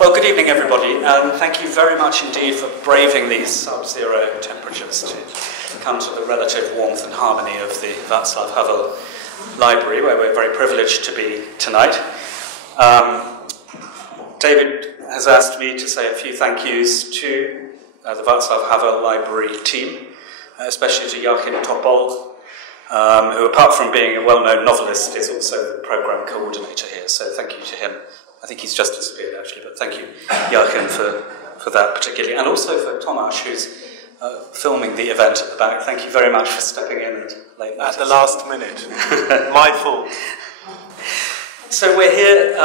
Well, good evening, everybody, and thank you very much indeed for braving these sub-zero temperatures to come to the relative warmth and harmony of the Václav Havel Library, where we're very privileged to be tonight. David has asked me to say a few thank yous to the Václav Havel Library team, especially to Joachim Topol, who, apart from being a well-known novelist, is also the programme coordinator here, so thank you to him. I think he's just disappeared, actually, but thank you, Joachim, for that particularly, and also for Tomáš, who's filming the event at the back. Thank you very much for stepping in at late night. At the last minute. My fault. So we're here,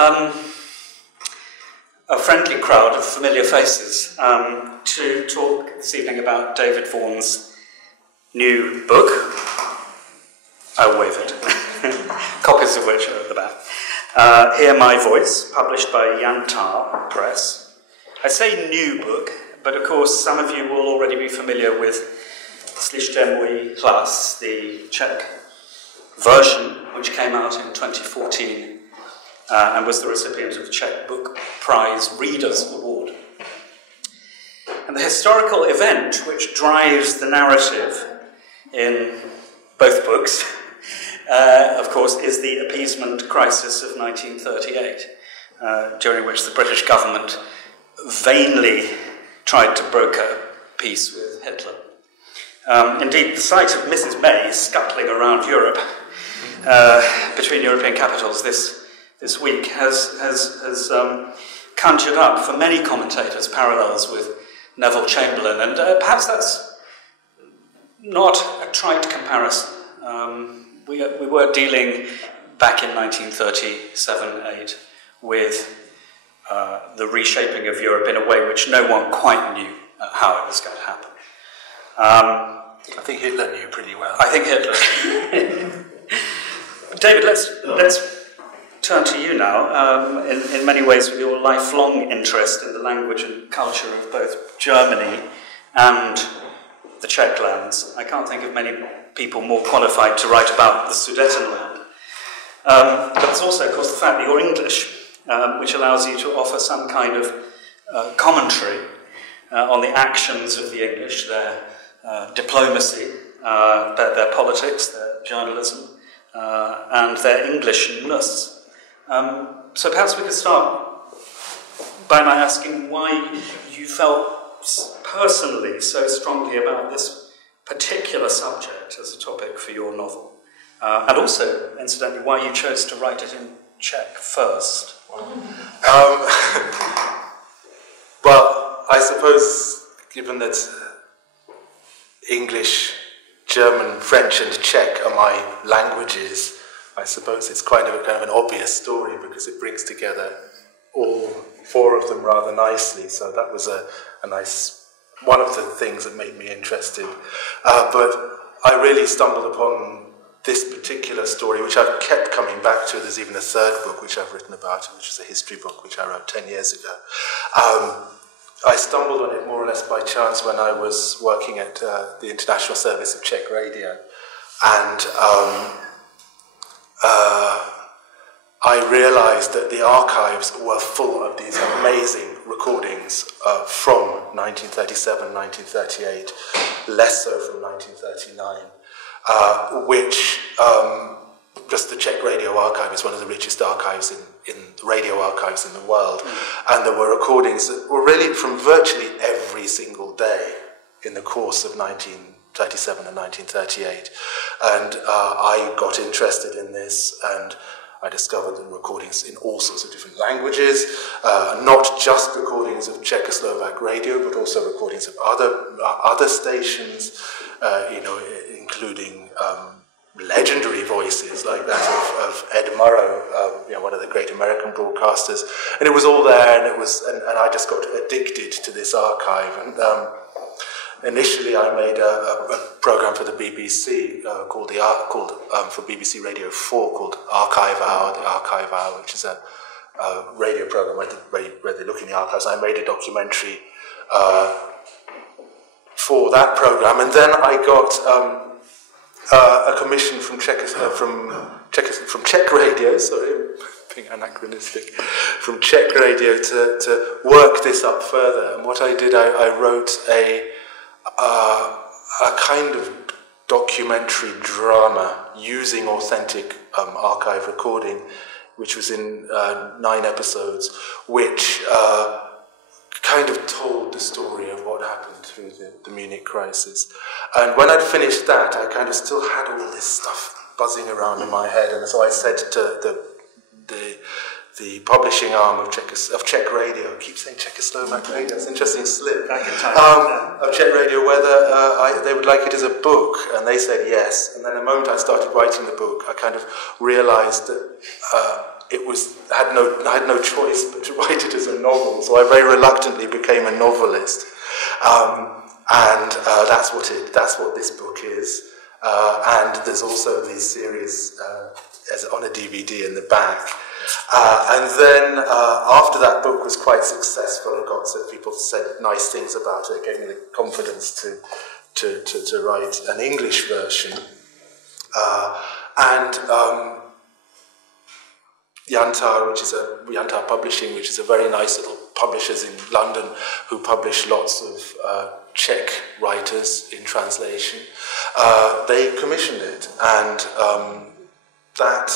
a friendly crowd of familiar faces, to talk this evening about David Vaughan's new book. I'll wave it. Copies of which are at the back. Hear My Voice, published by Yantar Press. I say new book, but of course some of you will already be familiar with Slyšte můj hlas, the Czech version, which came out in 2014 and was the recipient of the Czech Book Prize Readers Award. And the historical event which drives the narrative in both books of course, is the appeasement crisis of 1938, during which the British government vainly tried to broker peace with Hitler. Indeed, the sight of Mrs. May scuttling around Europe, between European capitals this week, has conjured up for many commentators parallels with Neville Chamberlain, and perhaps that's not a trite comparison. We were dealing back in 1937-8 with the reshaping of Europe in a way which no one quite knew how it was going to happen. I think Hitler knew pretty well. I think Hitler. David, let's turn to you now. In many ways, with your lifelong interest in the language and culture of both Germany and the Czech lands, I can't think of many people more qualified to write about the Sudetenland. But there's also, of course, the fact that you're English, which allows you to offer some kind of commentary on the actions of the English, their diplomacy, their politics, their journalism, and their Englishness. So perhaps we could start by my asking why you felt personally so strongly about this particular subject as a topic for your novel, and also, incidentally, why you chose to write it in Czech first. Well, I suppose, given that English, German, French and Czech are my languages, I suppose it's kind of an obvious story because it brings together all four of them rather nicely, so that was a nice one of the things that made me interested. But I really stumbled upon this particular story, which I've kept coming back to. There's even a third book which I've written about it, which is a history book which I wrote 10 years ago. I stumbled on it more or less by chance when I was working at the International Service of Czech Radio, and I realized that the archives were full of these amazing recordings from 1937, 1938, less so from 1939, which just the Czech Radio Archive is one of the richest archives in radio archives in the world. And there were recordings that were really from virtually every single day in the course of 1937 and 1938. And I got interested in this, and I discovered the recordings in all sorts of different languages, not just recordings of Czechoslovak radio, but also recordings of other stations, including legendary voices like that of Ed Murrow, one of the great American broadcasters. And it was all there, and I just got addicted to this archive. And initially, I made a program for the BBC called for BBC Radio 4 called Archive Hour, the Archive Hour, which is a radio program where they look in the archives. I made a documentary for that program, and then I got a commission from Czech Radio. Sorry, being anachronistic, from Czech radio to work this up further. And what I did, I wrote a kind of documentary drama using authentic archive recording, which was in 9 episodes, which kind of told the story of what happened through the Munich Crisis. And when I'd finished that, I kind of still had all this stuff buzzing around in my head, and so I said to the publishing arm of Czech radio, I keep saying Czechoslovak radio, it's an interesting slip, of Czech radio, whether they would like it as a book, and they said yes. And then the moment I started writing the book, I kind of realised that I had no choice but to write it as a novel, so I very reluctantly became a novelist, and that's what this book is. And there's also these series on a DVD in the back. And then after that book was quite successful and people said nice things about it, it gave me the confidence to write an English version. Yantar Publishing, which is a very nice little publishers in London who publish lots of Czech writers in translation. They commissioned it, and that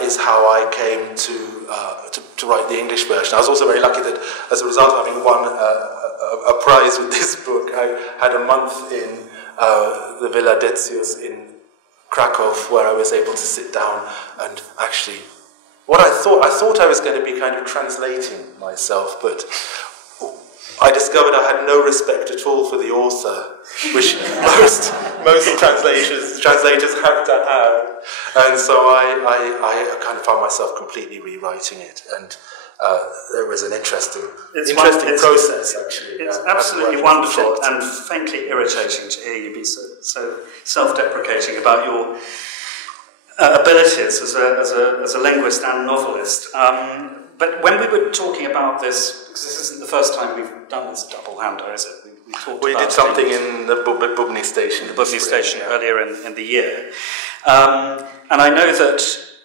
is how I came to write the English version. I was also very lucky that, as a result of having won a prize with this book, I had a month in the Villa Decius in Krakow, where I was able to sit down and actually. I thought I was going to be kind of translating myself, but I discovered I had no respect at all for the author, which most translators have to have, and so I kind of found myself completely rewriting it, and there was an interesting process actually. It's absolutely wonderful and faintly irritating to hear you be so self-deprecating about your abilities as a linguist and novelist. But when we were talking about this, because this isn't the first time we've done this double-hander, is it? We did something in the Bubny Station. The Bubny Station earlier in the year. And I know that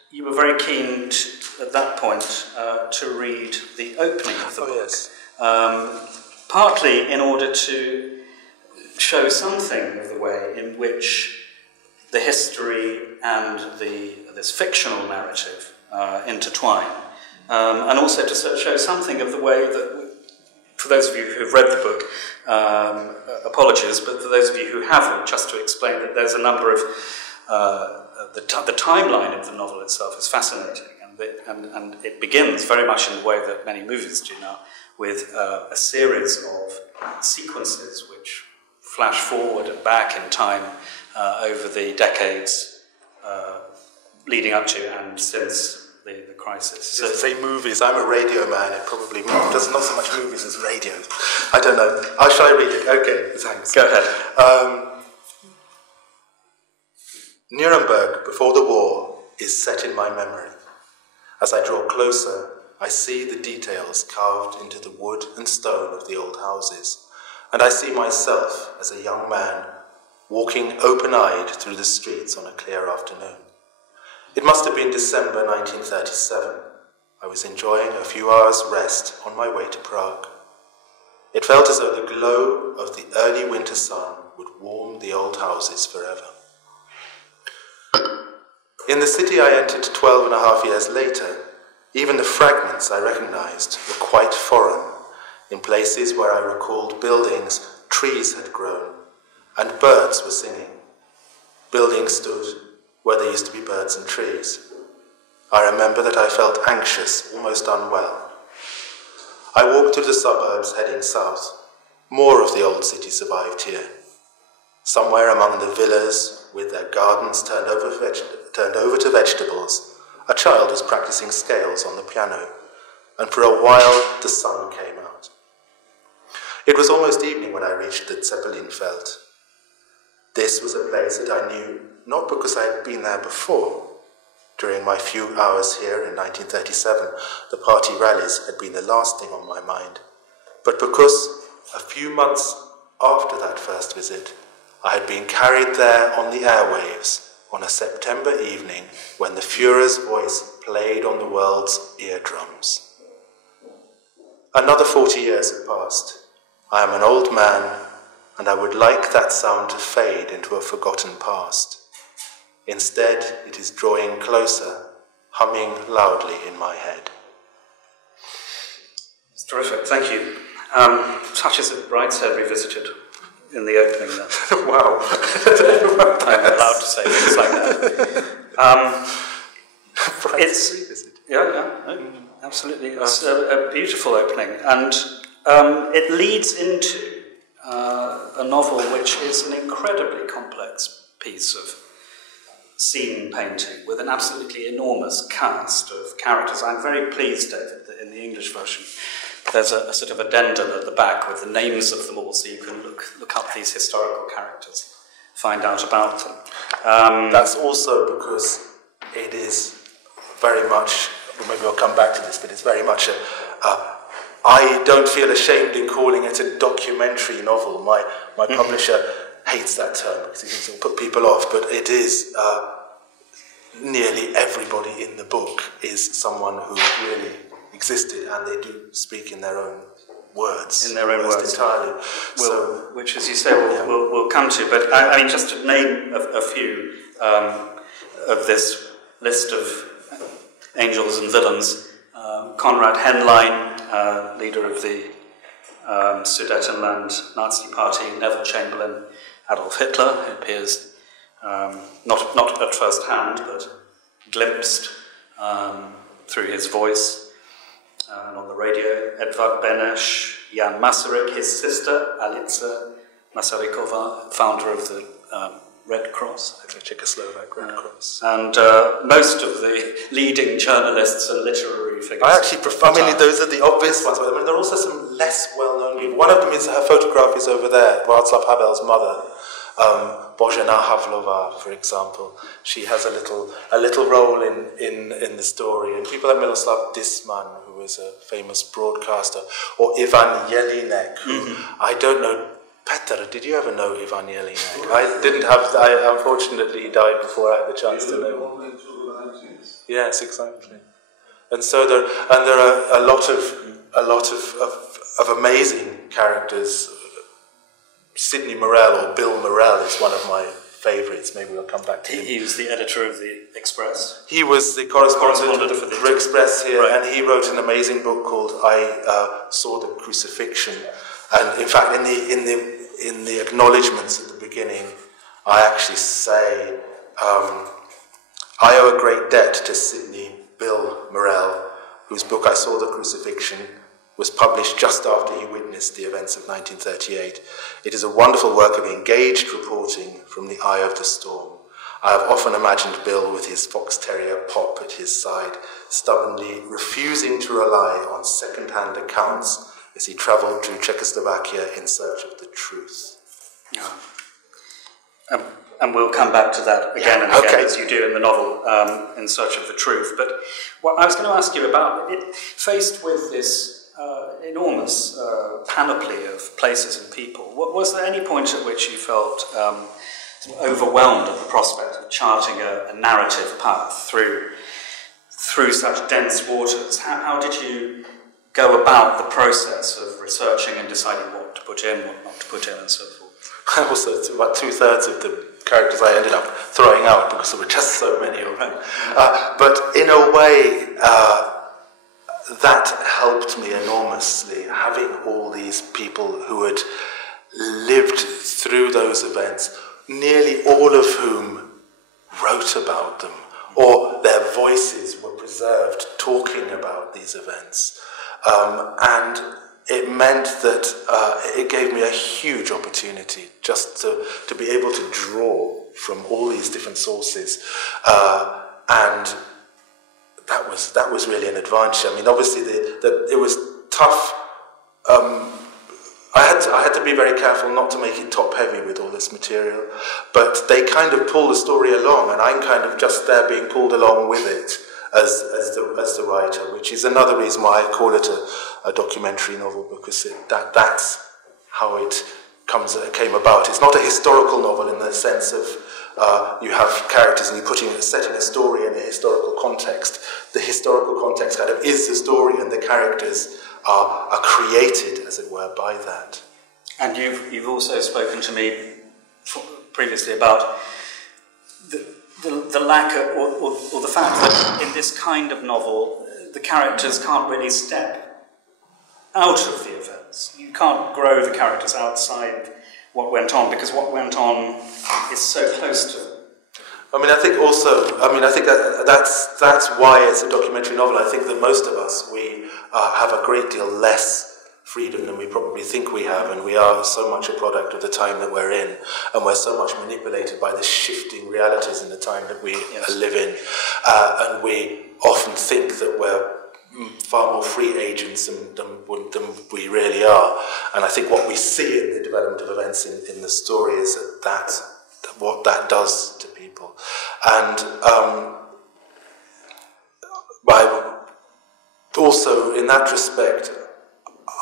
you were very keen at that point to read the opening of the book. Yes. Partly in order to show something of the way in which the history and this fictional narrative intertwine, and also to show something of the way that, for those of you who have read the book, apologies, but for those of you who haven't, just to explain that there's a number of, the timeline of the novel itself is fascinating, and it begins very much in the way that many movies do now, with a series of sequences which flash forward and back in time over the decades leading up to and since the crisis. So say movies. I'm a radio man. It probably does not so much movies as radio. I don't know. Shall I read it? Okay, thanks. Go ahead. Nuremberg before the war is set in my memory. As I draw closer, I see the details carved into the wood and stone of the old houses, and I see myself as a young man walking open-eyed through the streets on a clear afternoon. It must have been December 1937. I was enjoying a few hours' rest on my way to Prague. It felt as though the glow of the early winter sun would warm the old houses forever. In the city I entered 12 and a half years later, even the fragments I recognized were quite foreign. In places where I recalled buildings, trees had grown, and birds were singing. Buildings stood where there used to be birds and trees. I remember that I felt anxious, almost unwell. I walked through the suburbs heading south. More of the old city survived here. Somewhere among the villas, with their gardens turned over to vegetables, a child was practicing scales on the piano, and for a while the sun came out. It was almost evening when I reached the Zeppelinfeld. This was a place that I knew not because I had been there before. During my few hours here in 1937, the party rallies had been the last thing on my mind, but because a few months after that first visit, I had been carried there on the airwaves on a September evening when the Führer's voice played on the world's eardrums. Another 40 years have passed. I am an old man, and I would like that sound to fade into a forgotten past. Instead, it is drawing closer, humming loudly in my head. It's terrific, thank you. Touches of Brideshead revisited in the opening there. Wow. I'm allowed to say things like that. It's revisited. Yeah, absolutely. It's a beautiful opening, and it leads into a novel which is an incredibly complex piece of scene painting with an absolutely enormous cast of characters. I'm very pleased, David, that in the English version there's a sort of addendum at the back with the names of them all, so you can look up these historical characters, find out about them. That's also because it is very much, well, maybe I'll come back to this, but it's very much I don't feel ashamed in calling it a documentary novel. My publisher hates that term because he thinks it'll put people off, but it is, nearly everybody in the book is someone who really existed, and they do speak in their own words. In their own words. Entirely. Which, as you say, we'll come to, but I mean, just to name a few of this list of angels and villains, Konrad Henlein, leader of the Sudetenland Nazi Party, Neville Chamberlain, Adolf Hitler, who appears not at first hand, but glimpsed through his voice and on the radio, Edvard Beneš, Jan Masaryk, his sister, Alice Masarykova, founder of the Red Cross, the Czechoslovak Red Cross. And most of the leading journalists and literary figures. I actually prefer, I mean, those are the obvious ones, but I mean, there are also some less well-known people. One of them is, her photograph is over there, Václav Havel's mother, Božena Havlova, for example. She has a little role in the story. And people like Miroslav Disman, who was a famous broadcaster, or Ivan Jelinek, who I don't know. Peter, did you ever know Ivan Jelinek? I unfortunately, he died before I had the chance to know him. Yes, exactly. And so there are a lot of amazing characters. Sidney Morell, or Bill Morell, is one of my favourites. Maybe we'll come back to him. He was the editor of the Express. He was the correspondent for the Express here, right. And he wrote an amazing book called "I Saw the Crucifixion." And in fact, in the acknowledgements at the beginning, I actually say, I owe a great debt to Sidney Bill Morell, whose book "I Saw the Crucifixion" was published just after he witnessed the events of 1938. It is a wonderful work of engaged reporting from the eye of the storm. I have often imagined Bill with his fox terrier Pop at his side, stubbornly refusing to rely on second-hand accounts as he travelled through Czechoslovakia in search of the truth. Yeah. And we'll come back to that again and again, as you do in the novel, In Search of the Truth. But what I was going to ask you about, faced with this enormous panoply of places and people, was there any point at which you felt overwhelmed at the prospect of charting a narrative path through such dense waters? How did you go about the process of researching and deciding what to put in, what not to put in, and so forth? Also, about 2/3 of the characters I ended up throwing out because there were just so many of them. But in a way, that helped me enormously, having all these people who had lived through those events, nearly all of whom wrote about them, or their voices were preserved talking about these events. And it meant that it gave me a huge opportunity just to be able to draw from all these different sources, and that was really an advantage. I mean, obviously, it was tough. I had to be very careful not to make it top-heavy with all this material, but they kind of pull the story along, and I'm kind of just there being pulled along with it as the writer, which is another reason why I call it a documentary novel, because that's how it came about. It's not a historical novel in the sense of you have characters and you're setting a story in a historical context. The historical context kind of is the story, and the characters are created, as it were, by that. And you've also spoken to me previously about the lack of, or the fact that in this kind of novel, the characters can't really step out of the events. You can't grow the characters outside what went on, because what went on is so close to them. I think that's why it's a documentary novel. I think that most of us, we have a great deal less freedom than we probably think we have, and we are so much a product of the time that we're in, and we're so much manipulated by the shifting realities in the time that we live in, and we often think that we're far more free agents than we really are. And I think what we see in the development of events in the story is that's what that does to people. And also, in that respect,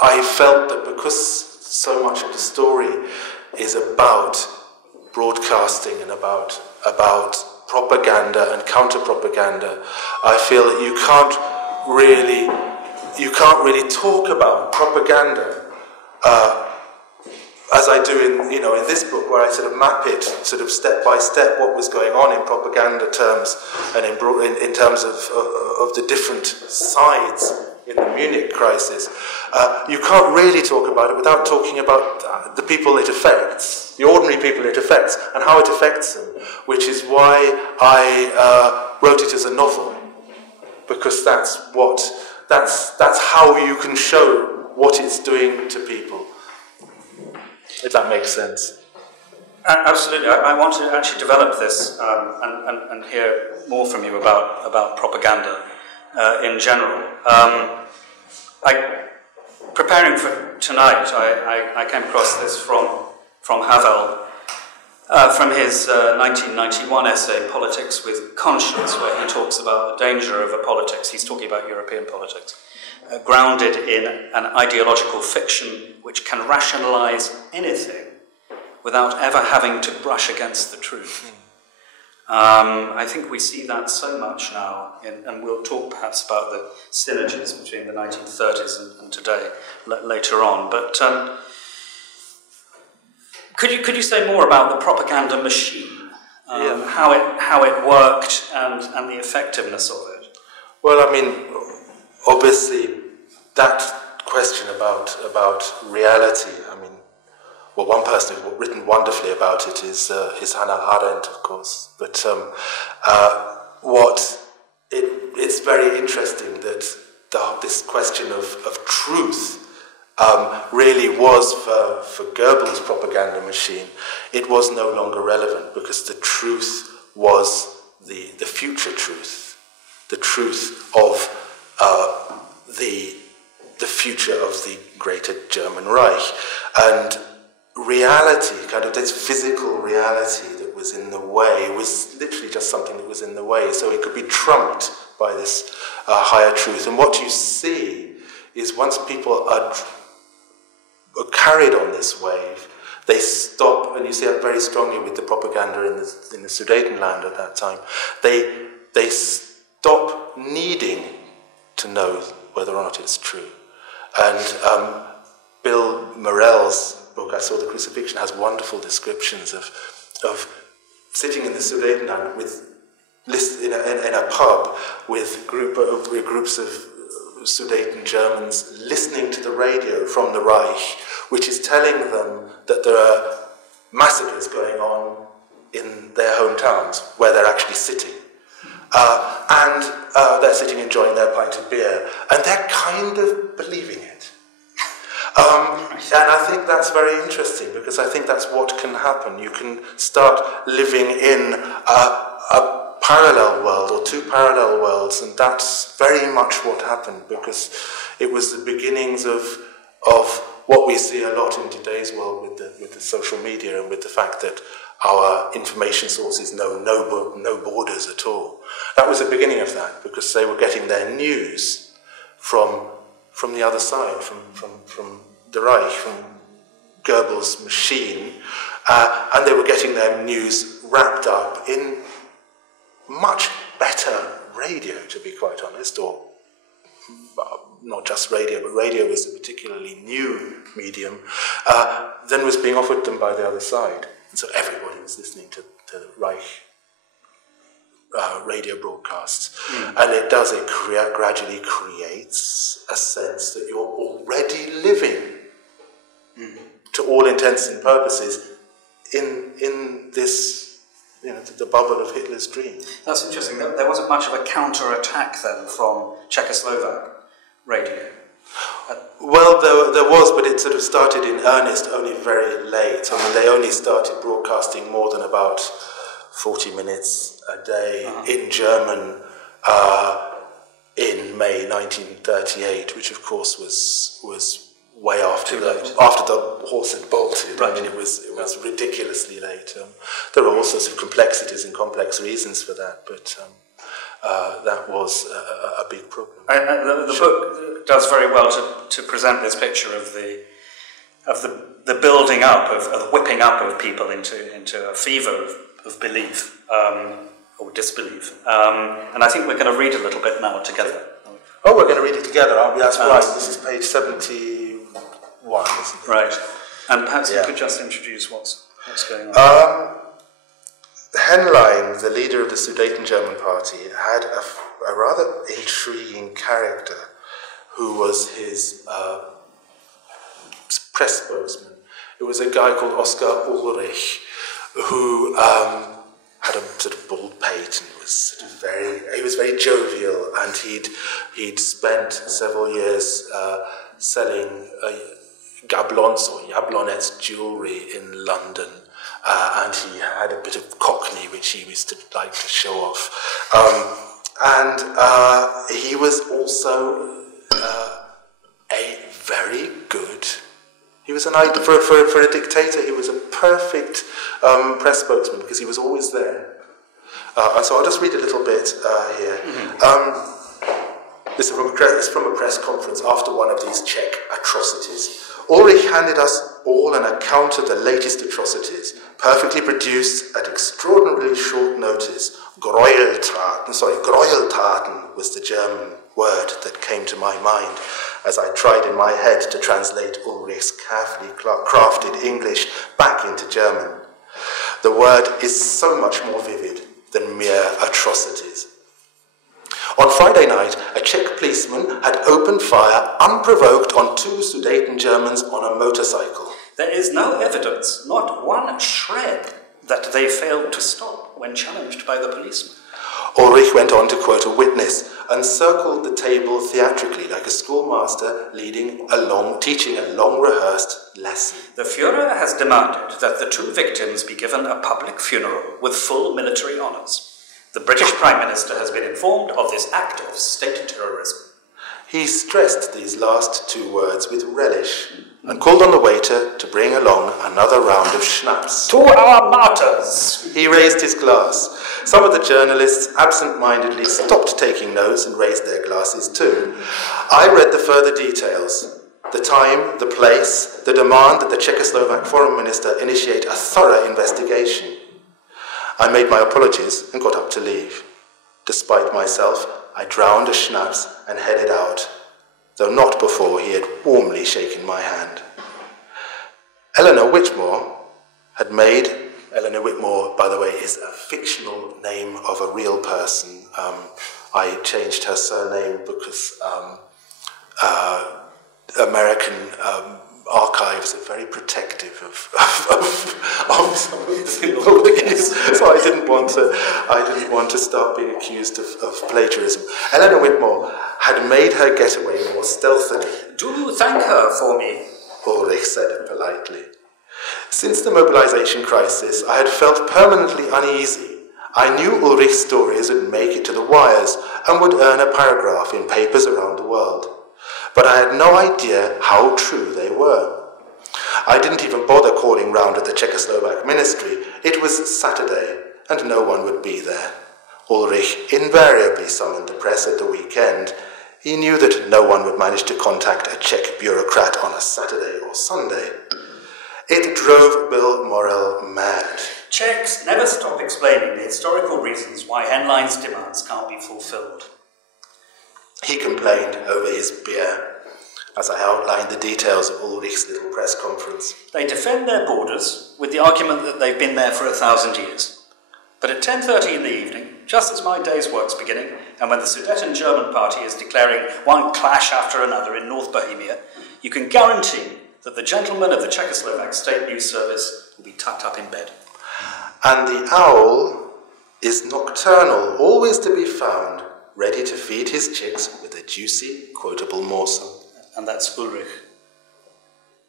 I felt that because so much of the story is about broadcasting and about propaganda and counter-propaganda, I feel that you can't really talk about propaganda as I do in this book, where I sort of map it sort of step by step what was going on in propaganda terms and in terms of the different sides in the Munich Crisis. You can't really talk about it without talking about the people it affects, the ordinary people it affects, and how it affects them, which is why I wrote it as a novel, because that's how you can show what it's doing to people, if that makes sense. Absolutely. I want to actually develop this and hear more from you about propaganda in general. Preparing for tonight, I came across this from Havla, from his 1991 essay, Politics with Conscience, where he talks about the danger of a politics, he's talking about European politics, grounded in an ideological fiction which can rationalise anything without ever having to brush against the truth. I think we see that so much now, and we'll talk perhaps about the synergies between the 1930s and today later on. But could you say more about the propaganda machine, how it worked, and the effectiveness of it? Well, I mean, obviously, that question about reality, I mean, well, one person who's written wonderfully about it is Hannah Arendt, of course. But it's very interesting that this question of truth really was for Goebbels' propaganda machine. It was no longer relevant, because the truth was the future truth, the truth of the future of the greater German Reich. And reality, kind of this physical reality that was in the way, was literally just something that was in the way, so it could be trumped by this higher truth. And what you see is, once people are carried on this wave, they stop, and you see that very strongly with the propaganda in the Sudetenland at that time, they stop needing to know whether or not it's true. And Bill Morell's book, I Saw the Crucifixion, has wonderful descriptions of sitting in the Sudetenland in a pub with groups of Sudeten Germans listening to the radio from the Reich, which is telling them that there are massacres going on in their hometowns where they're actually sitting. And they're sitting enjoying their pint of beer, and they're kind of believing it. And I think that's very interesting, because I think that's what can happen. You can start living in a parallel world, or two parallel worlds, and that's very much what happened, because it was the beginnings of what we see a lot in today's world with the social media, and with the fact that our information sources know no borders at all. That was the beginning of that, because they were getting their news from the other side, from the Reich, from Goebbels' machine, and they were getting their news wrapped up in much better radio, to be quite honest, or not just radio, but radio was a particularly new medium, than was being offered them by the other side. And so everybody was listening to the Reich radio broadcasts. And it does, it gradually creates a sense that you're already living, to all intents and purposes, in this, the bubble of Hitler's dream. That's interesting. There wasn't much of a counter-attack then from Czechoslovak radio. Well, there was, but it sort of started in earnest only very late. I mean, they only started broadcasting more than about 40 minutes a day in German in May 1938, which of course was way after the horse had bolted. Right. I mean, it was ridiculously late. There are all sorts of complexities and complex reasons for that, but that was a big problem. The book does very well to present this picture of the building up, of the whipping up of people into a fever of belief or disbelief. And I think we're going to read a little bit now together. Oh, we're going to read it together, aren't we? That's right. This is page 71, isn't it? Right. And perhaps you could just introduce what's going on. Henlein, the leader of the Sudeten-German party, had a rather intriguing character who was his press spokesman. It was a guy called Oskar Ulrich, who had a sort of bald pate and was sort of he was very jovial, and he'd spent several years selling gablons or jablonets jewellery in London. And he had a bit of cockney which he used to like to show off. And he was also a very good... He was for a dictator, he was a perfect press spokesman because he was always there. And so I'll just read a little bit here. This is from a press conference after one of these Czech atrocities. Ulrich handed us all an account of the latest atrocities, perfectly produced at extraordinarily short notice. Gräueltaten was the German word that came to my mind as I tried in my head to translate Ulrich's carefully crafted English back into German. The word is so much more vivid than mere atrocities. On Friday night, a Czech policeman had opened fire unprovoked on 2 Sudeten Germans on a motorcycle. There is no evidence, not one shred, that they failed to stop when challenged by the policeman. Ulrich went on to quote a witness and circled the table theatrically like a schoolmaster teaching a long-rehearsed lesson. The Führer has demanded that the 2 victims be given a public funeral with full military honours. The British Prime Minister has been informed of this act of state terrorism. He stressed these last 2 words with relish and called on the waiter to bring along another round of schnapps. To our martyrs! He raised his glass. Some of the journalists absent-mindedly stopped taking notes and raised their glasses too. I read the further details. The time, the place, the demand that the Czechoslovak Foreign Minister initiate a thorough investigation. I made my apologies and got up to leave. Despite myself, I drowned a schnapps and headed out, though not before he had warmly shaken my hand. Eleanor Whitmore had made... Eleanor Whitmore, by the way, is a fictional name of a real person. I changed her surname because American archives are very protective of some of these people. So I didn't want to start being accused of plagiarism. Eleanor Whitmore had made her getaway more stealthily. Do thank her for me, Ulrich said politely. Since the mobilization crisis, I had felt permanently uneasy. I knew Ulrich's stories would make it to the wires and would earn a paragraph in papers around the world. But I had no idea how true they were. I didn't even bother calling round at the Czechoslovak ministry. It was Saturday, and no one would be there. Ulrich invariably summoned the press at the weekend. He knew that no one would manage to contact a Czech bureaucrat on a Saturday or Sunday. It drove Bill Morel mad. Czechs never stop explaining the historical reasons why Henlein's demands can't be fulfilled. He complained over his beer, as I outlined the details of Ulrich's little press conference. They defend their borders with the argument that they've been there for 1,000 years. But at 10:30 in the evening, just as my day's work's beginning, and when the Sudeten German party is declaring one clash after another in North Bohemia, you can guarantee that the gentlemen of the Czechoslovak State News Service will be tucked up in bed. And the owl is nocturnal, always to be found, ready to feed his chicks with a juicy, quotable morsel. And that's Ulrich.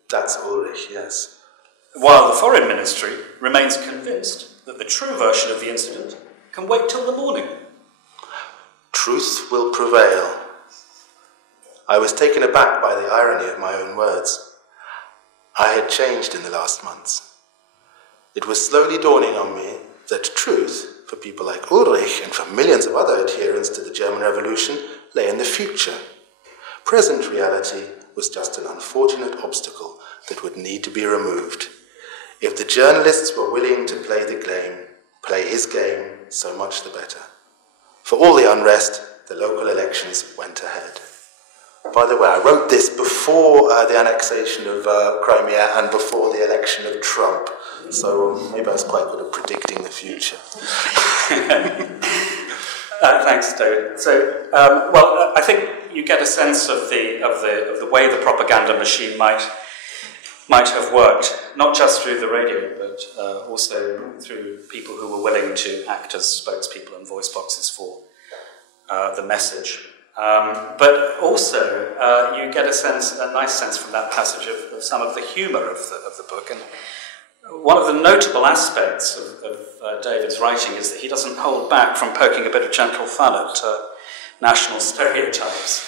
That's Ulrich, yes. While the Foreign Ministry remains convinced that the true version of the incident can wait till the morning. Truth will prevail. I was taken aback by the irony of my own words. I had changed in the last months. It was slowly dawning on me that truth, for people like Ulrich and for millions of other adherents to the German Revolution, lay in the future. Present reality was just an unfortunate obstacle that would need to be removed. If the journalists were willing to play his game, so much the better. For all the unrest, the local elections went ahead. By the way, I wrote this before the annexation of Crimea and before the election of Trump, so maybe I was quite good at predicting the future. Thanks, David. So, well, I think you get a sense of the way the propaganda machine might have worked, not just through the radio, but also through people who were willing to act as spokespeople and voice boxes for the message. But also, you get a nice sense from that passage of some of the humour of the book. And one of the notable aspects of David's writing is that he doesn't hold back from poking a bit of gentle fun at national stereotypes.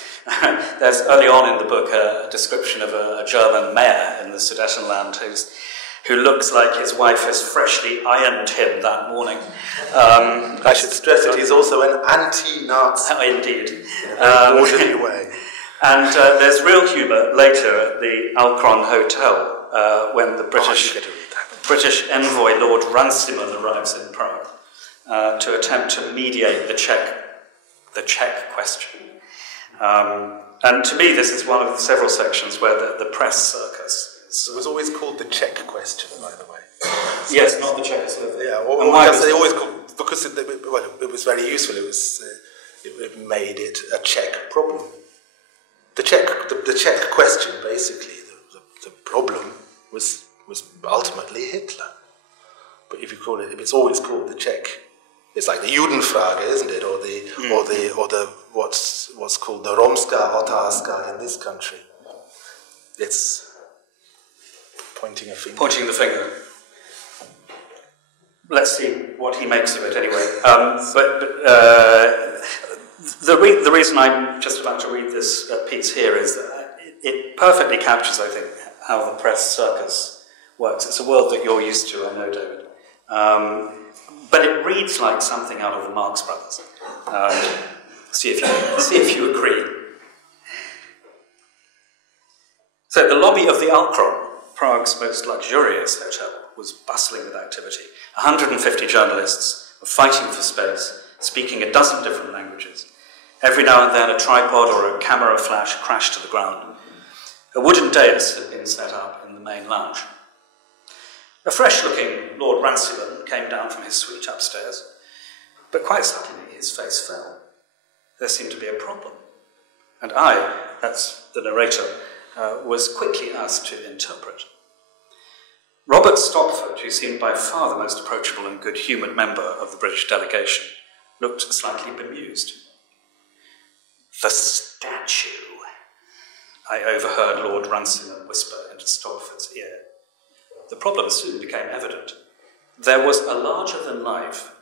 There's early on in the book a description of a German mayor in the Sudetenland who looks like his wife has freshly ironed him that morning. I should stress that he's also an anti-Nazi. Indeed. In a very orderly way. And there's real humour later at the Alcron Hotel when the British envoy Lord Runciman arrives in Prague to attempt to mediate the Czech question. And to me, this is one of several sections where the press circus. It was always called the Czech question, by the way. Yes, not the Czechoslovak. Yeah, they always called, because it was very useful. It made it a Czech problem. The Czech question, basically, the problem was ultimately Hitler. But if you call it, it's always called the Czech. It's like the Judenfrage, isn't it, or the what's called the Romska otázka in this country. It's pointing a finger. Pointing the finger. Let's see what he makes of it anyway. The reason I'm just about to read this piece here is that it perfectly captures, I think, how the press circus works. It's a world that you're used to, I know, David. But it reads like something out of the Marx Brothers. See if you agree. So the lobby of the Alcron, Prague's most luxurious hotel, was bustling with activity. 150 journalists were fighting for space, speaking a dozen different languages. Every now and then a tripod or a camera flash crashed to the ground. A wooden dais had been set up in the main lounge. A fresh-looking Lord Runciman came down from his suite upstairs, but quite suddenly his face fell. There seemed to be a problem. And I, that's the narrator, was quickly asked to interpret. Robert Stopford, who seemed by far the most approachable and good-humoured member of the British delegation, looked slightly bemused. "The statue," I overheard Lord Runciman whisper into Stopford's ear. The problem soon became evident. There was a larger-than-life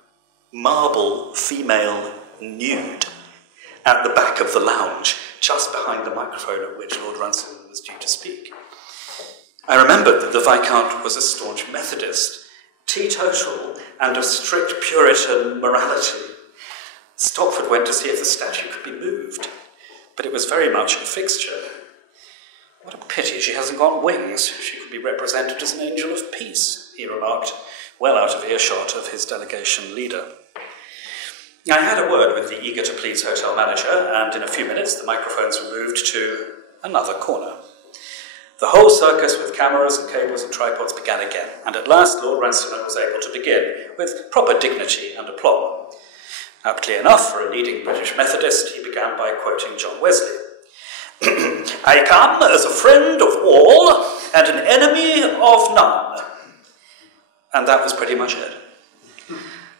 marble female nude at the back of the lounge, just behind the microphone at which Lord Runciman was due to speak. I remembered that the Viscount was a staunch Methodist, teetotal, and of strict Puritan morality. Stopford went to see if the statue could be moved, but it was very much a fixture. "What a pity she hasn't got wings. She could be represented as an angel of peace," he remarked, well out of earshot of his delegation leader. I had a word with the eager-to-please hotel manager, and in a few minutes the microphones were moved to another corner. The whole circus with cameras and cables and tripods began again, and at last Lord Runciman was able to begin with proper dignity and aplomb. Aptly enough, for a leading British Methodist, he began by quoting John Wesley. "I come as a friend of all and an enemy of none." And that was pretty much it.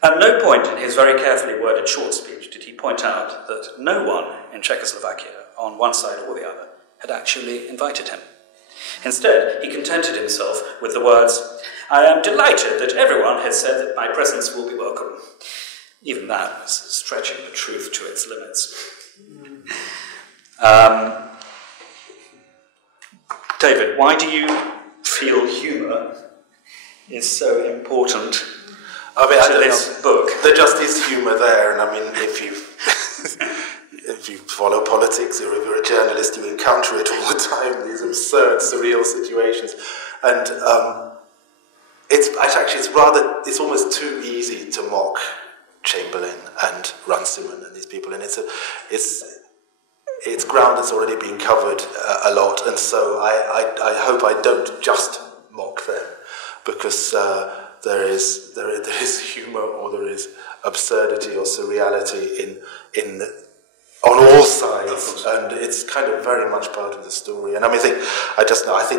At no point in his very carefully worded short speech did he point out that no one in Czechoslovakia, on one side or the other, had actually invited him. Instead, he contented himself with the words, "I am delighted that everyone has said that my presence will be welcome." Even that was stretching the truth to its limits. David, why do you feel humour is so important to this book? There just is humour there, and I mean, if you follow politics or if you're a journalist, you encounter it all the time, these absurd, surreal situations. And it's almost too easy to mock Chamberlain and Runciman and these people, and it's ground that's already been covered a lot, and so I hope I don't just mock them, because there is humour or there is absurdity or surreality on all sides, and it's kind of very much part of the story. And I think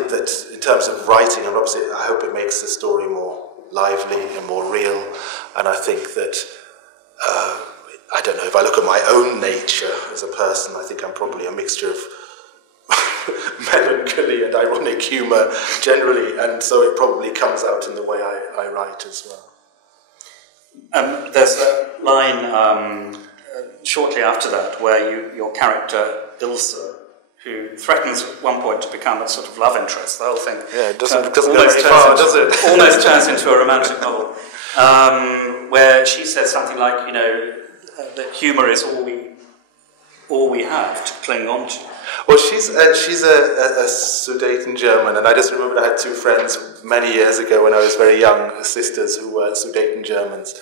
that in terms of writing, and obviously I hope it makes the story more lively and more real. And I think that I don't know, if I look at my own nature as a person, I think I'm probably a mixture of melancholy and ironic humour generally, and so it probably comes out in the way I write as well. There's a line shortly after that where your character Ilse, who threatens at one point to become a sort of love interest, the whole thing it doesn't go very far, does it? Almost turns into a romantic novel, where she says something like, that humour is all we have to cling on to. Well, she's a Sudeten German, and I just remembered I had two friends many years ago when I was very young, sisters who were Sudeten Germans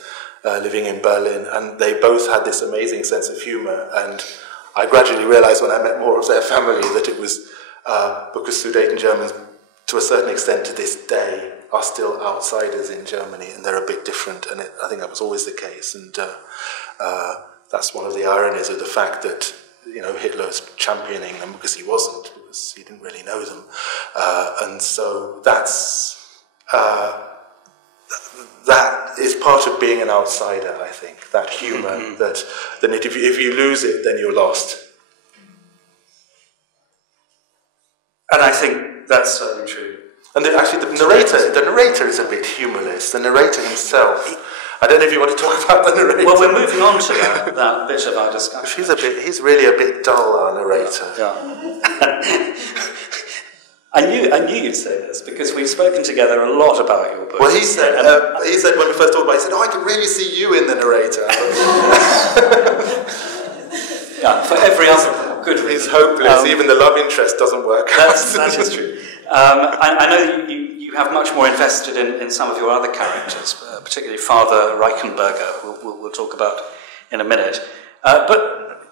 living in Berlin, and they both had this amazing sense of humour, and I gradually realised when I met more of their family that it was because Sudeten Germans, to a certain extent to this day, are still outsiders in Germany, and they're a bit different, and I think that was always the case, and that's one of the ironies of the fact that Hitler's championing them, because he wasn't, because he didn't really know them, and so that is part of being an outsider. I think that humour, that if you lose it, then you're lost. And I think that's certainly true. And actually, the narrator is a bit humourless. The narrator himself. I don't know if you want to talk about the narrator. Well, we're moving on to that bit of our discussion. He's really a bit dull, our narrator. Yeah. I knew you'd say this, because we've spoken together a lot about your book. Well, he said when we first talked about it, he said, I can really see you in the narrator. Yeah, for every other good reason. He's hopeless. Even the love interest doesn't work out. That is true. I know you have much more invested in some of your other characters, particularly Father Reichenberger, we'll talk about in a minute. But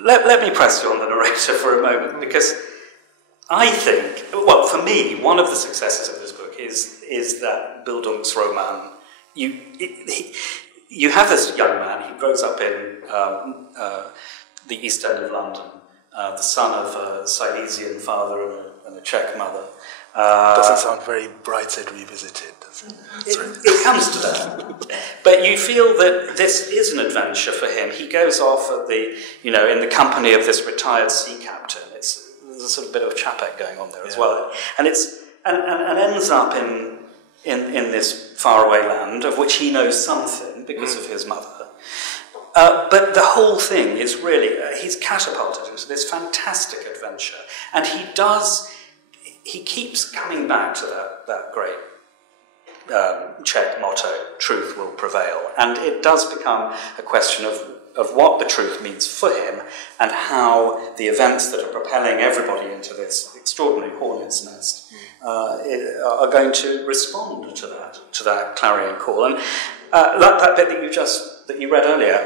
let me press you on the narrator for a moment, because I think, well, for me, one of the successes of this book is that Bildungsroman. You have this young man, he grows up in the East End of London, the son of a Silesian father and a Czech mother. Doesn't sound very Brideshead Revisited, does it? It comes to that. But you feel that this is an adventure for him. He goes off at in the company of this retired sea captain. There's a sort of bit of Chapek going on there as well. And and ends up in this faraway land of which he knows something because of his mother. But the whole thing is really, he's catapulted into this fantastic adventure. And he keeps coming back to that great Czech motto, truth will prevail. And it does become a question of of what the truth means for him, and how the events that are propelling everybody into this extraordinary hornet's nest are going to respond to that clarion call. And that bit that you read earlier,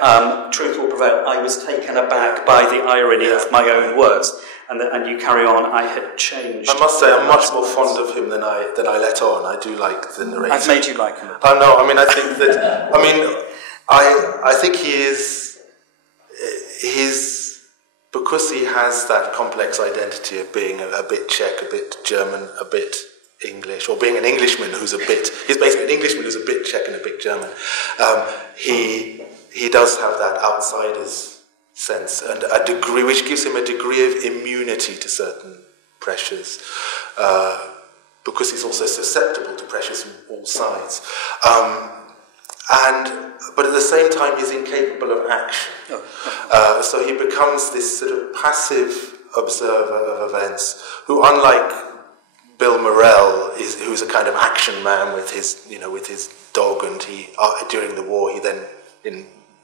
truth will prevail. I was taken aback by the irony of my own words. And you carry on, I had changed. I must say, I'm much more fond of him than I let on. I do like the narrator. I've made you like him. Oh no, I mean, I think that, I think he's because he has that complex identity of being a bit Czech, a bit German, a bit English, or being an Englishman who's he's basically an Englishman who's a bit Czech and a bit German. He does have that outsider's sense, and a degree which gives him a degree of immunity to certain pressures, because he's also susceptible to pressures from all sides. But at the same time, he's incapable of action. So he becomes this sort of passive observer of events, who, unlike Bill Morrell, who's a kind of action man with his dog, and during the war he then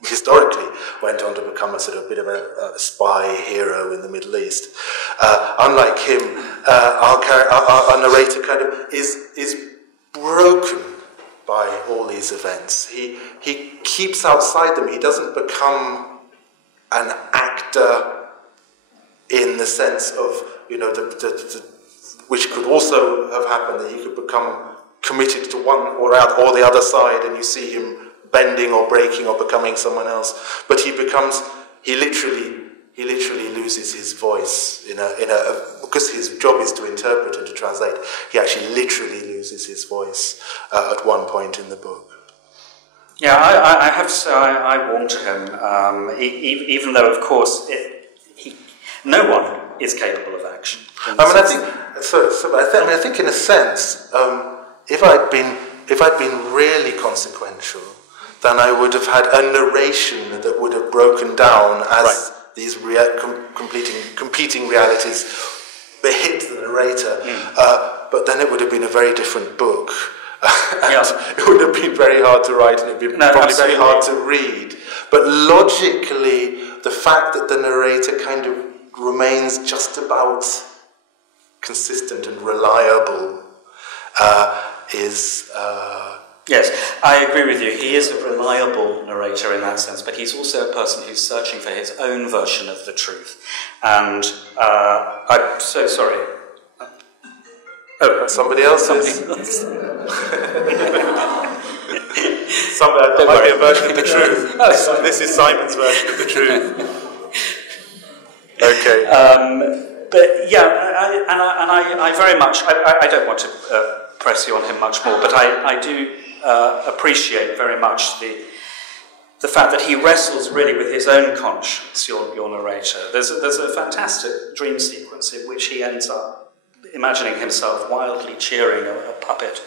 historically went on to become a sort of bit of a spy hero in the Middle East. Unlike him, our narrator kind of is broken by all these events. He keeps outside them. He doesn't become an actor in the sense of, which could also have happened, that he could become committed to one or the other side, and you see him bending or breaking or becoming someone else. But he literally loses his voice because his job is to interpret and to translate. He actually literally loses his voice at one point in the book. Yeah, I have to say I warm to him, even though, of course, no one is capable of action. I think in a sense, if I'd been really consequential, then I would have had a narration that would have broken down as these competing realities hit the narrator. But then it would have been a very different book. It would have been very hard to write, and it would be probably very hard to read. But logically, the fact that the narrator kind of remains just about consistent and reliable is... Yes, I agree with you. He is a reliable narrator in that sense, but he's also a person who's searching for his own version of the truth. And I'm so sorry. Somebody else. There might be a version of the truth. This is Simon's version of the truth. Okay. But yeah, I very much, I don't want to press you on him much more, but I do appreciate very much the fact that he wrestles really with his own conscience, your narrator. There's a fantastic dream sequence in which he ends up imagining himself wildly cheering a puppet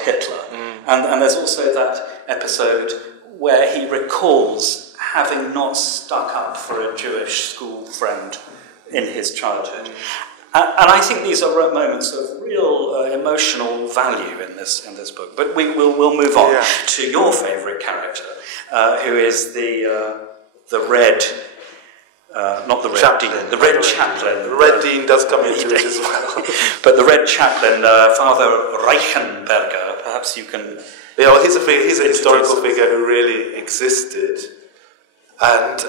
Hitler. And there's also that episode where he recalls having not stuck up for a Jewish school friend in his childhood. And I think these are moments of real emotional value in this book. But we'll move on to your favourite character, who is the red, not the red chaplain. dean, the red chaplain. The red dean does come into it as well. But the red chaplain, Father Reichenberger, perhaps you can... Yeah, well, he's a historical figure who really existed, and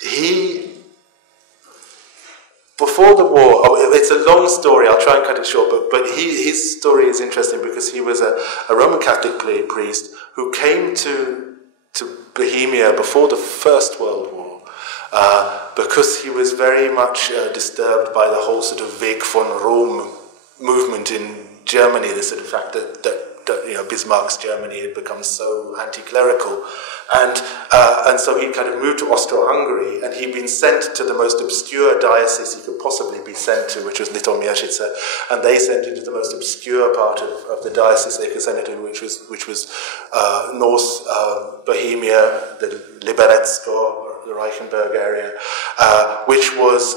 he. Before the war, it's a long story, I'll try and cut it short, but his story is interesting because he was a Roman Catholic priest who came to Bohemia before the First World War because he was very much disturbed by the whole sort of Weg von Rom movement in Germany, the sort of fact that Bismarck's Germany had become so anti-clerical. And so he kind of moved to Austro-Hungary, and he'd been sent to the most obscure diocese he could possibly be sent to, which was Litomierzyce, and they sent him to the most obscure part of the diocese they could send him to, which was North Bohemia, the Liberecko, the Reichenberg area, which was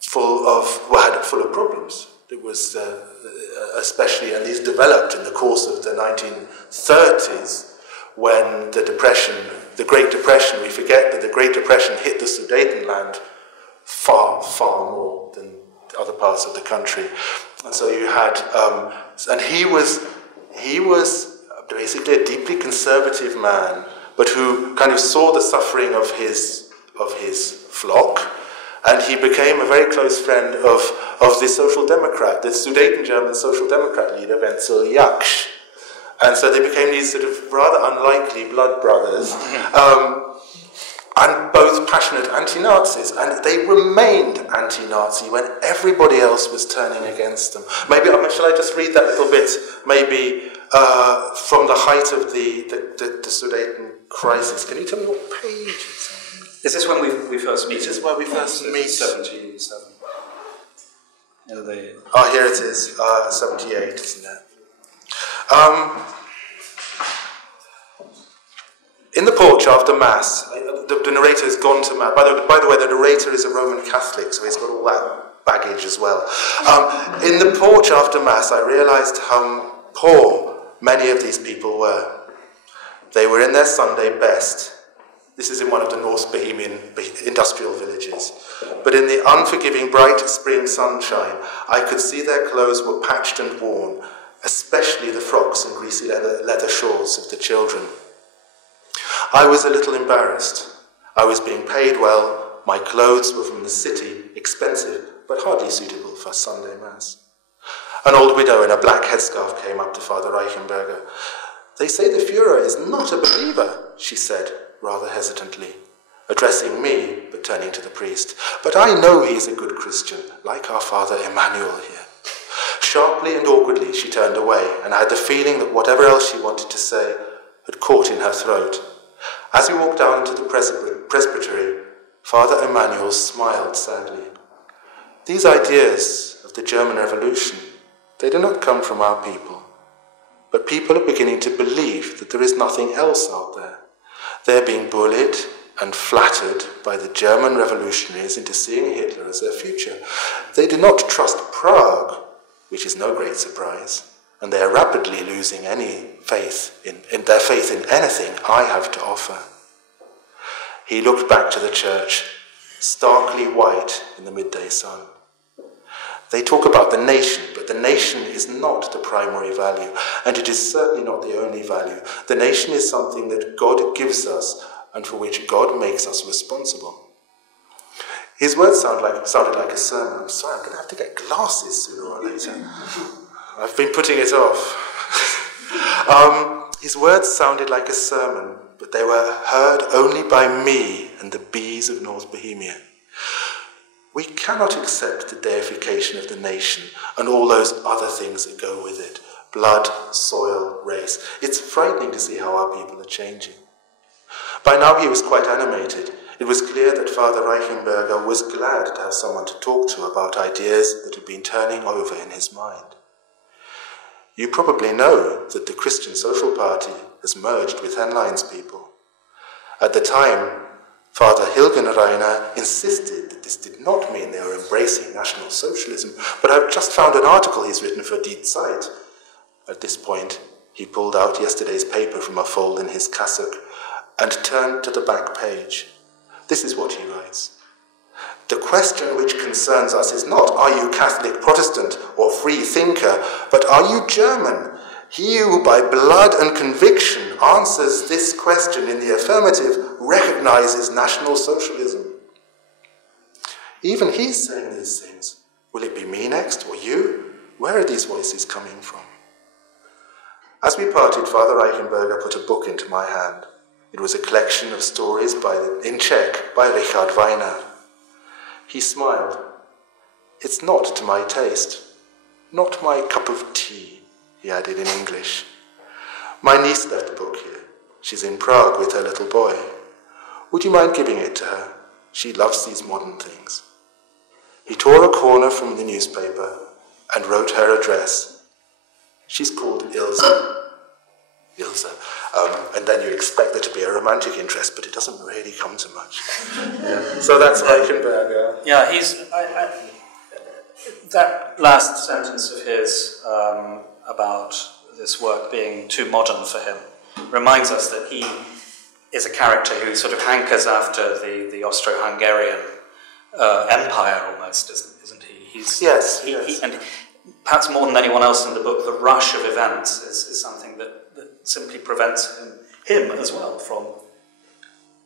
full of problems. It was especially, and these developed in the course of the 1930s, when the Great Depression, we forget that the Great Depression hit the Sudetenland far, far more than other parts of the country. And so you had, and he was basically a deeply conservative man, but who kind of saw the suffering of his flock, and he became a very close friend of the Social Democrat, the Sudeten-German Social Democrat leader, Wenzel Jaksch. And so they became these sort of rather unlikely blood brothers, and both passionate anti-Nazis, and they remained anti-Nazi when everybody else was turning against them. Maybe, shall I just read that little bit, maybe from the height of the Sudeten crisis? Can you tell me what page it's on? Is this when we first meet? This is where we first meet. 77. Oh, here it is, 78, isn't it? In the porch after Mass, the narrator has gone to Mass. By the way, the narrator is a Roman Catholic, so he's got all that baggage as well. In the porch after Mass, I realized how poor many of these people were. They were in their Sunday best. This is in one of the North Bohemian industrial villages. But in the unforgiving bright spring sunshine, I could see their clothes were patched and worn, especially the frocks and greasy leather shawls of the children. I was a little embarrassed. I was being paid well, my clothes were from the city, expensive, but hardly suitable for Sunday Mass. An old widow in a black headscarf came up to Father Reichenberger. "They say the Führer is not a believer," she said, rather hesitantly, addressing me, but turning to the priest. "But I know he is a good Christian, like our Father Emmanuel here." Sharply and awkwardly she turned away, and I had the feeling that whatever else she wanted to say had caught in her throat. As we walked down into the presbytery, Father Emmanuel smiled sadly. "These ideas of the German Revolution, they do not come from our people. But people are beginning to believe that there is nothing else out there. They're being bullied and flattered by the German revolutionaries into seeing Hitler as their future. They do not trust Prague, which is no great surprise, and they are rapidly losing any faith in their faith in anything I have to offer." He looked back to the church, starkly white in the midday sun. "They talk about the nation, but the nation is not the primary value, and it is certainly not the only value. The nation is something that God gives us and for which God makes us responsible." His words sounded like a sermon. I'm sorry, I'm going to have to get glasses sooner or later. I've been putting it off. His words sounded like a sermon, but they were heard only by me and the bees of North Bohemia. We cannot accept the deification of the nation and all those other things that go with it. Blood, soil, race. It's frightening to see how our people are changing. By now he was quite animated. It was clear that Father Reichenberger was glad to have someone to talk to about ideas that had been turning over in his mind. You probably know that the Christian Social Party has merged with Henlein's people. At the time, Father Hilgenreiner insisted that this did not mean they were embracing National Socialism, but I've just found an article he's written for Die Zeit. At this point, he pulled out yesterday's paper from a fold in his cassock and turned to the back page. This is what he writes. "The question which concerns us is not, are you Catholic, Protestant, or free thinker, but are you German? He who by blood and conviction answers this question in the affirmative recognizes National Socialism." Even he's saying these things. Will it be me next, or you? Where are these voices coming from? As we parted, Father Reichenberger put a book into my hand. It was a collection of stories in Czech by Richard Weiner. He smiled. "It's not to my taste, not my cup of tea," he added in English. "My niece left the book here. She's in Prague with her little boy. Would you mind giving it to her? She loves these modern things." He tore a corner from the newspaper and wrote her address. She's called Ilse. And then you expect there to be a romantic interest, but it doesn't really come to much. Yeah. So that's Reichenberger. Yeah, that last sentence of his about this work being too modern for him reminds us that he is a character who sort of hankers after the Austro-Hungarian empire almost, isn't he? Yes. And perhaps more than anyone else in the book, the rush of events is something that simply prevents him as well from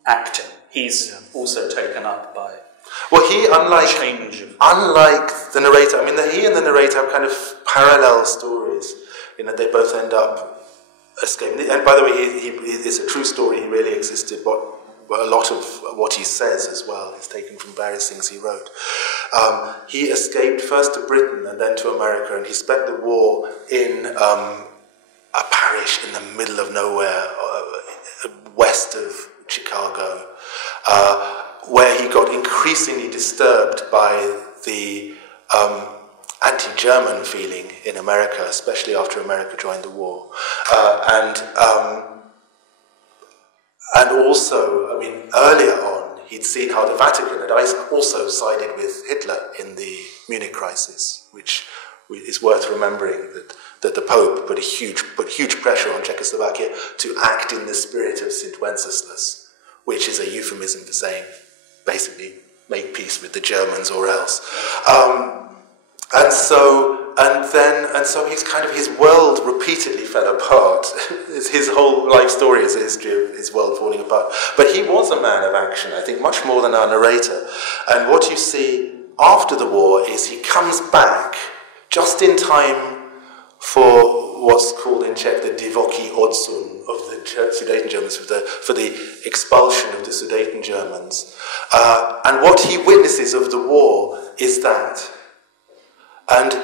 acting. He's also taken up by unlike the narrator, I mean, he and the narrator have kind of parallel stories, in that they both end up escaping. And by the way, it's a true story, he really existed, but a lot of what he says as well is taken from various things he wrote. He escaped first to Britain and then to America, and he spent the war in a parish in the middle of nowhere, west of Chicago, where he got increasingly disturbed by the anti-German feeling in America, especially after America joined the war. And also, I mean, earlier on, he'd seen how the Vatican had also sided with Hitler in the Munich Crisis, which is worth remembering, that the Pope put huge pressure on Czechoslovakia to act in the spirit of Sint Wenceslas, which is a euphemism for saying, basically, make peace with the Germans or else. And so his world repeatedly fell apart. His whole life story is a history of his world falling apart. But he was a man of action, I think, much more than our narrator. And what you see after the war is he comes back just in time for what's called in Czech the Divoký odsun of the Sudetengermans, for the expulsion of the Sudetengermans. And what he witnesses of the war is that. And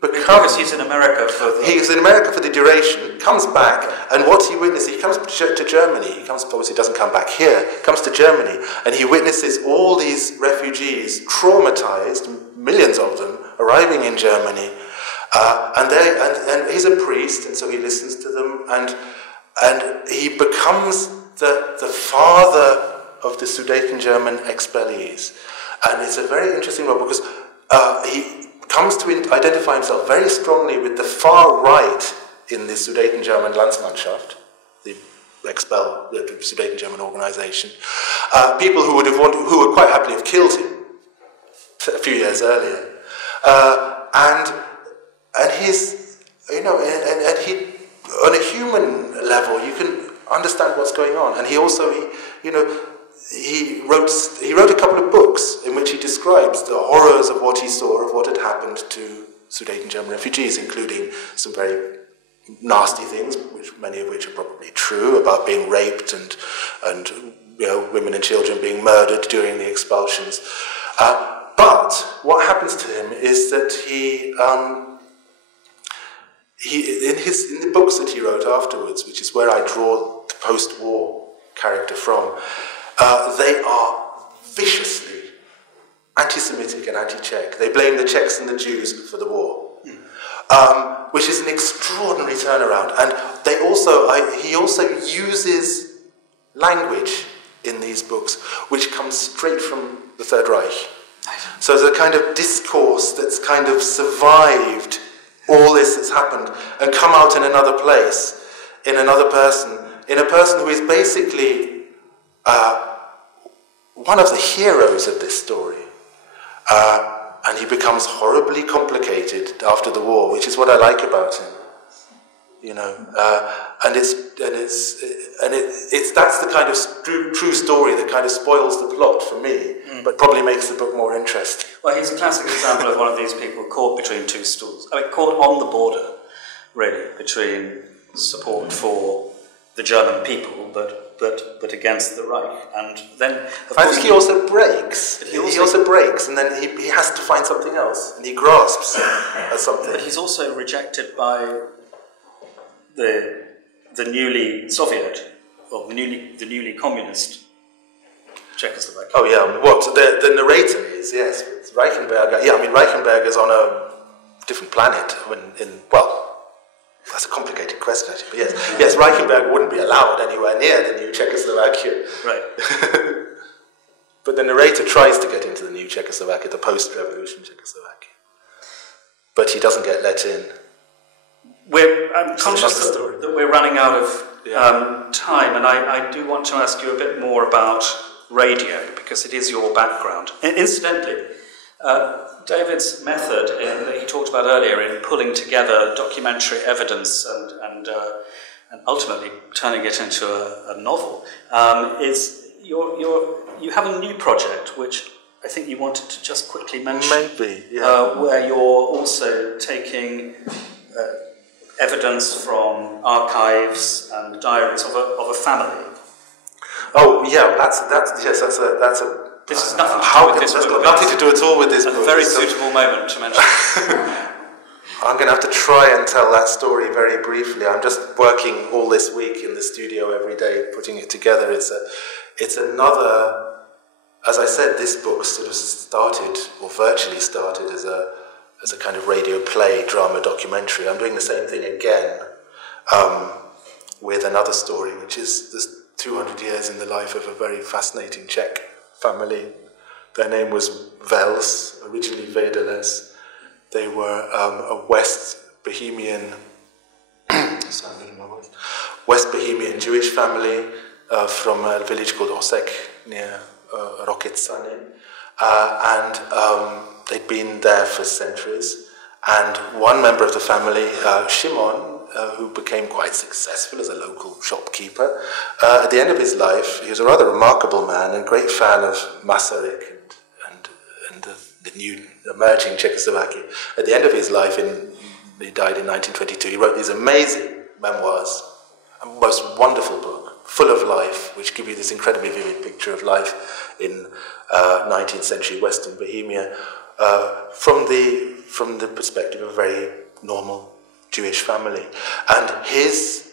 because he's in America he's in America for the duration, comes back, and what he witnesses, he comes to Germany, obviously doesn't come back here, comes to Germany, and he witnesses all these refugees, traumatized, millions of them, arriving in Germany, and he's a priest, and so he listens to them, and he becomes the father of the Sudetengerman expellees. And it's a very interesting role, because he comes to identify himself very strongly with the far right in the Sudetengerman Landsmannschaft, the Sudetengerman organization. People who would quite happily have killed him a few years earlier, and he's, and he, on a human level, you can understand what's going on. And he also, he wrote a couple of books in which he describes the horrors of what he saw, of what had happened to Sudetengerman refugees, including some very nasty things, many of which are probably true, about being raped and women and children being murdered during the expulsions. But what happens to him is that he in the books that he wrote afterwards, which is where I draw the post-war character from, they are viciously anti-Semitic and anti-Czech. They blame the Czechs and the Jews for the war, which is an extraordinary turnaround. And he also uses language in these books which comes straight from the Third Reich. So there's a kind of discourse that's kind of survived all this that's happened and come out in another place, in another person, in a person who is basically one of the heroes of this story. And he becomes horribly complicated after the war, which is what I like about him. That's the kind of true story that kind of spoils the plot for me, but probably makes the book more interesting. Well, he's a classic example of one of these people caught between two stools. I mean, caught on the border, really, between support for the German people, but against the Reich. And then, I think he also breaks. He also breaks, and then he has to find something else, and he grasps at something. But he's also rejected by the newly Soviet, or the newly communist Czechoslovakia. Oh yeah, what the narrator is? Yes, it's Reichenberger. Yeah, I mean Reichenberger's on a different planet. That's a complicated question, actually. But yes, Reichenberger wouldn't be allowed anywhere near the new Czechoslovakia. Right. But the narrator tries to get into the new Czechoslovakia, the post-revolution Czechoslovakia. But he doesn't get let in. I'm conscious that we're running out of time, and I do want to ask you a bit more about radio, because it is your background. Incidentally, David's method that he talked about earlier in pulling together documentary evidence and ultimately turning it into a novel is you have a new project which I think you wanted to just quickly mention. Maybe, yeah. Where you're also taking evidence from archives and diaries of a family. Oh yeah, that's a. This has nothing to do with this book. That's got nothing to do at all with this book. A very suitable moment to mention. I'm going to have to try and tell that story very briefly. I'm just working all this week in the studio every day, putting it together. It's another. As I said, this book sort of started, or virtually started, as a kind of radio play, drama, documentary. I'm doing the same thing again with another story, which is this 200 years in the life of a very fascinating Czech family. Their name was Vels, originally Vedeles. They were a West Bohemian Jewish family from a village called Osek near Rokycany, and they'd been there for centuries. And one member of the family, Shimon, who became quite successful as a local shopkeeper, at the end of his life, he was a rather remarkable man and great fan of Masaryk and the new emerging Czechoslovakia. At the end of his life, he died in 1922, he wrote these amazing memoirs, a most wonderful book, full of life, which give you this incredibly vivid picture of life in 19th century Western Bohemia, from the perspective of a very normal Jewish family. And his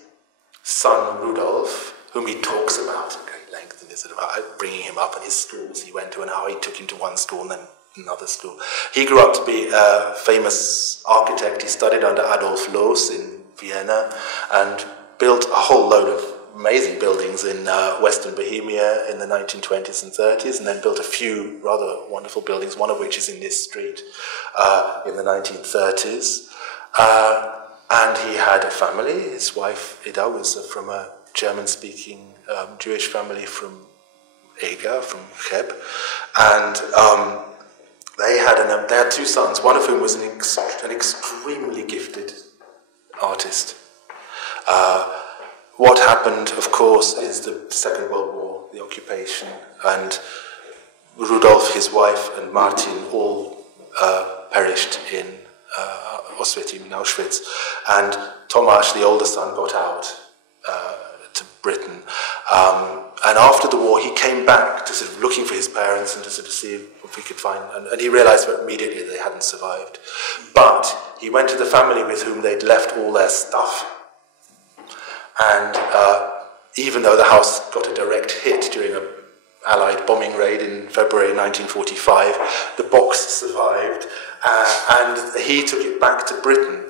son, Rudolf, whom he talks about at great length, and sort of bringing him up and his schools he went to and how he took him to one school and then another school. He grew up to be a famous architect. He studied under Adolf Loos in Vienna and built a whole load of amazing buildings in Western Bohemia in the 1920s and 30s, and then built a few rather wonderful buildings, one of which is in this street in the 1930s. And he had a family. His wife, Ida, was from a German-speaking Jewish family from Ega, from Cheb. And they had two sons, one of whom was an extremely gifted artist. What happened, of course, is the Second World War, the occupation, and Rudolf, his wife, and Martin all perished in Osvětim, in Auschwitz. And Tomáš, the older son, got out to Britain. And after the war, he came back to sort of looking for his parents and to sort of see if he could find, and he realized immediately they hadn't survived. But he went to the family with whom they'd left all their stuff. And even though the house got a direct hit during an Allied bombing raid in February 1945, the box survived, and he took it back to Britain,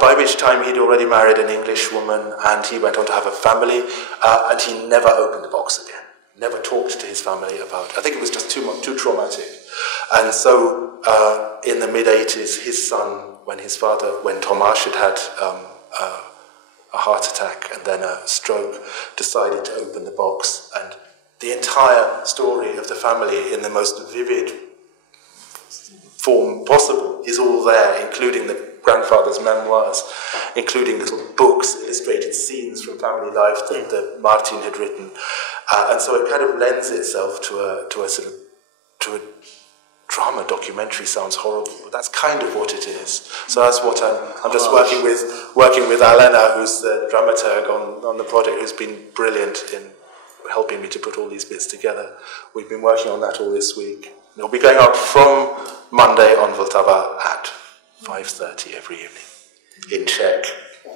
by which time he'd already married an English woman, and he went on to have a family, and he never opened the box again, never talked to his family about it. I think it was just too traumatic. And so in the mid-80s, his son, when Tomáš had a heart attack and then a stroke, decided to open the box, and the entire story of the family in the most vivid form possible is all there, including the grandfather's memoirs, including little books, illustrated scenes from family life that Martin had written, and so it kind of lends itself to a drama documentary. Sounds horrible, but that's kind of what it is. So that's what I'm just working with Alena, who's the dramaturg on the project, who's been brilliant in helping me to put all these bits together. We've been working on that all this week. It'll be going up from Monday on Vltava at 5:30 every evening in Czech.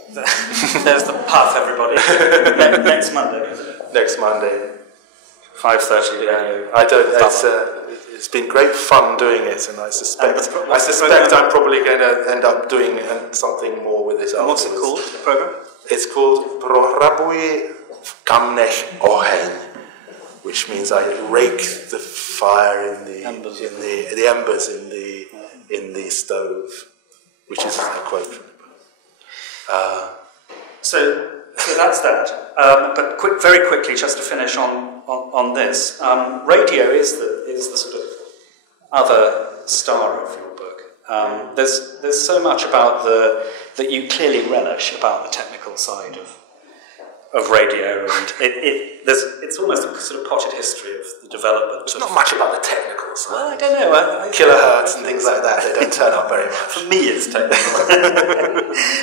There's the path, everybody. Next Monday, isn't it? Next Monday, 5:30. Yeah. It's been great fun doing it, and I suspect I'm probably going to end up doing something more with it. And what's it called, the program? It's called Prohrabuj v kamnech oheň, which means I rake the fire in the embers in the stove, which is a quote from the book. So that's that. But very quickly, just to finish on this, radio is the sort of other star of your book. There's so much about that you clearly relish about the technical side of radio, and it's almost a sort of potted history of the development. There's not much about the technical side. Well, I don't know. Kilohertz and things like that, they don't turn up very much. For me, it's technical.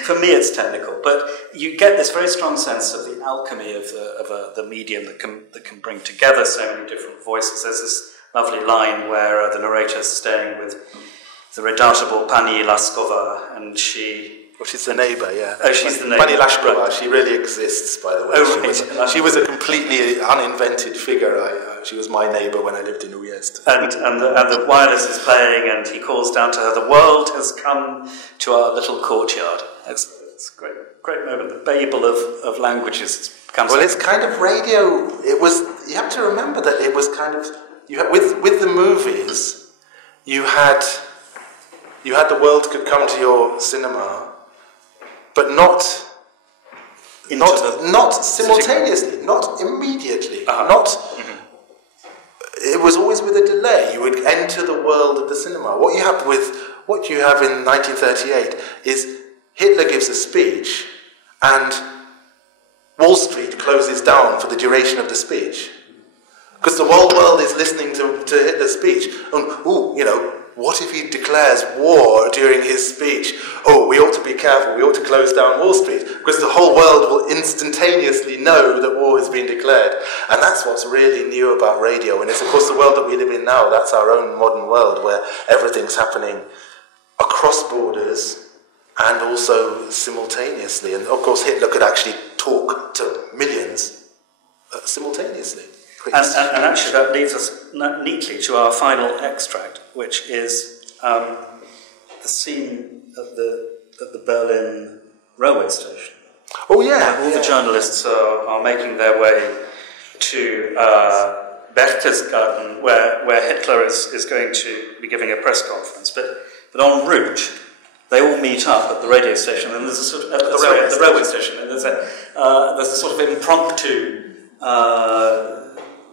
For me, it's technical. But you get this very strong sense of the alchemy of the medium that can bring together so many different voices. There's this lovely line where the narrator's staying with the redoubtable Pani Laskova, and she... Well, she's the neighbour, yeah. Oh, she's the neighbour. Pani Laskova, right. She really exists, by the way. Oh, right. She was a completely uninvented figure. She was my neighbour when I lived in Uyezd. And the wireless is playing, and he calls down to her, "The world has come to our little courtyard." It's a great moment. The Babel of languages comes. Well, it's kind of radio. It was. You have to remember that it was kind of. With the movies, you had the world could come to your cinema, but not simultaneously, not immediately, It was always with a delay. You would enter the world of the cinema. What you have in 1938 is Hitler gives a speech, and Wall Street closes down for the duration of the speech, because the whole world is listening to Hitler's speech. And what if he declares war during his speech? Oh, we ought to be careful, we ought to close down Wall Street, because the whole world will instantaneously know that war has been declared. And that's what's really new about radio. And it's, of course, the world that we live in now. That's our own modern world, where everything's happening across borders and also simultaneously. And, of course, Hitler could actually talk to millions simultaneously. And actually that leads us neatly to our final extract, which is the scene at the Berlin railway station. Oh yeah! All the journalists are making their way to Berchtesgaden, where Hitler is going to be giving a press conference. But en route, they all meet up at the radio station, and there's a sort of the railway station, and there's a sort of impromptu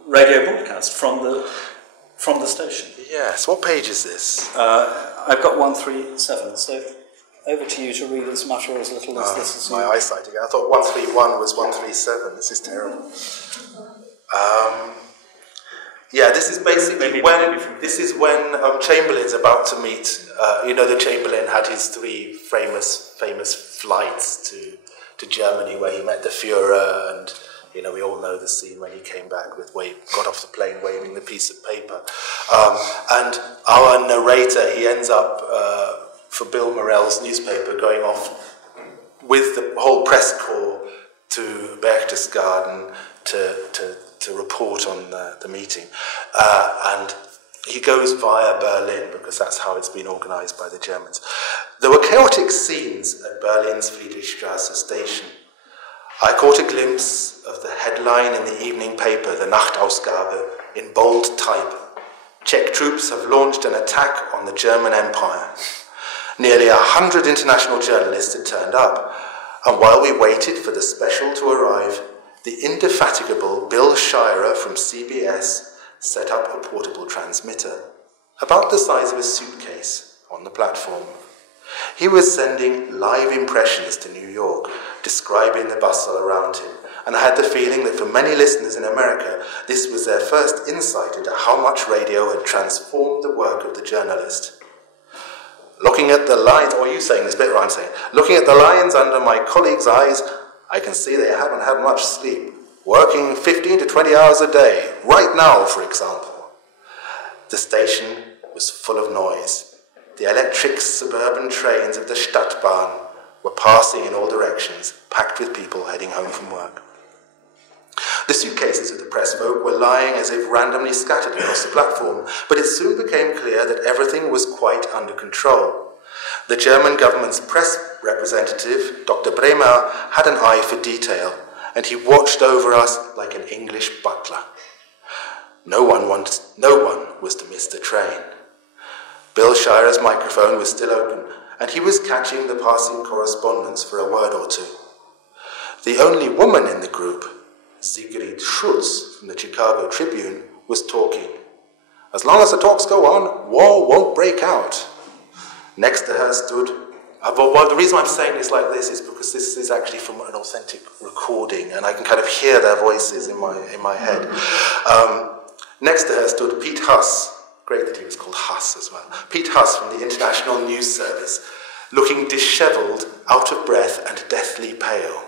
radio broadcast from the station. Yes. What page is this? I've got 137. So over to you to read as much or as little as this is. My eyesight again. I thought 131 was 137. This is terrible. This is basically when Chamberlain's about to meet. The Chamberlain had his three famous flights to Germany, where he met the Führer, and we all know the scene when he came back got off the plane waving the piece of paper. And our narrator, he ends up for Bill Morell's newspaper going off with the whole press corps to Berchtesgaden to report on the meeting. And he goes via Berlin, because that's how it's been organised by the Germans. There were chaotic scenes at Berlin's Friedrichstrasse station. I caught a glimpse of the headline in the evening paper, the Nachtausgabe, in bold type. Czech troops have launched an attack on the German Empire. Nearly 100 international journalists had turned up, and while we waited for the special to arrive, the indefatigable Bill Shirer from CBS set up a portable transmitter, about the size of a suitcase, on the platform. He was sending live impressions to New York, describing the bustle around him, and I had the feeling that for many listeners in America, this was their first insight into how much radio had transformed the work of the journalist. Looking at the lines, or are you saying this bit or I'm saying? Looking at the lines under my colleagues' eyes, I can see they haven't had much sleep, working 15 to 20 hours a day, right now, for example. The station was full of noise. The electric suburban trains of the Stadtbahn were passing in all directions, packed with people heading home from work. The suitcases of the press folk were lying as if randomly scattered across the platform, but it soon became clear that everything was quite under control. The German government's press representative, Dr. Bremer, had an eye for detail, and he watched over us like an English butler. No one was missed the train. Bill Shirer's microphone was still open, and he was catching the passing correspondence for a word or two. The only woman in the group, Sigrid Schultz from the Chicago Tribune, was talking. As long as the talks go on, war won't break out. Next to her stood... Well, the reason I'm saying this like this is because this is actually from an authentic recording, and I can kind of hear their voices in my head. Next to her stood Pete Huss. Great that he was called Huss as well. Pete Huss from the International News Service, looking dishevelled, out of breath, and deathly pale.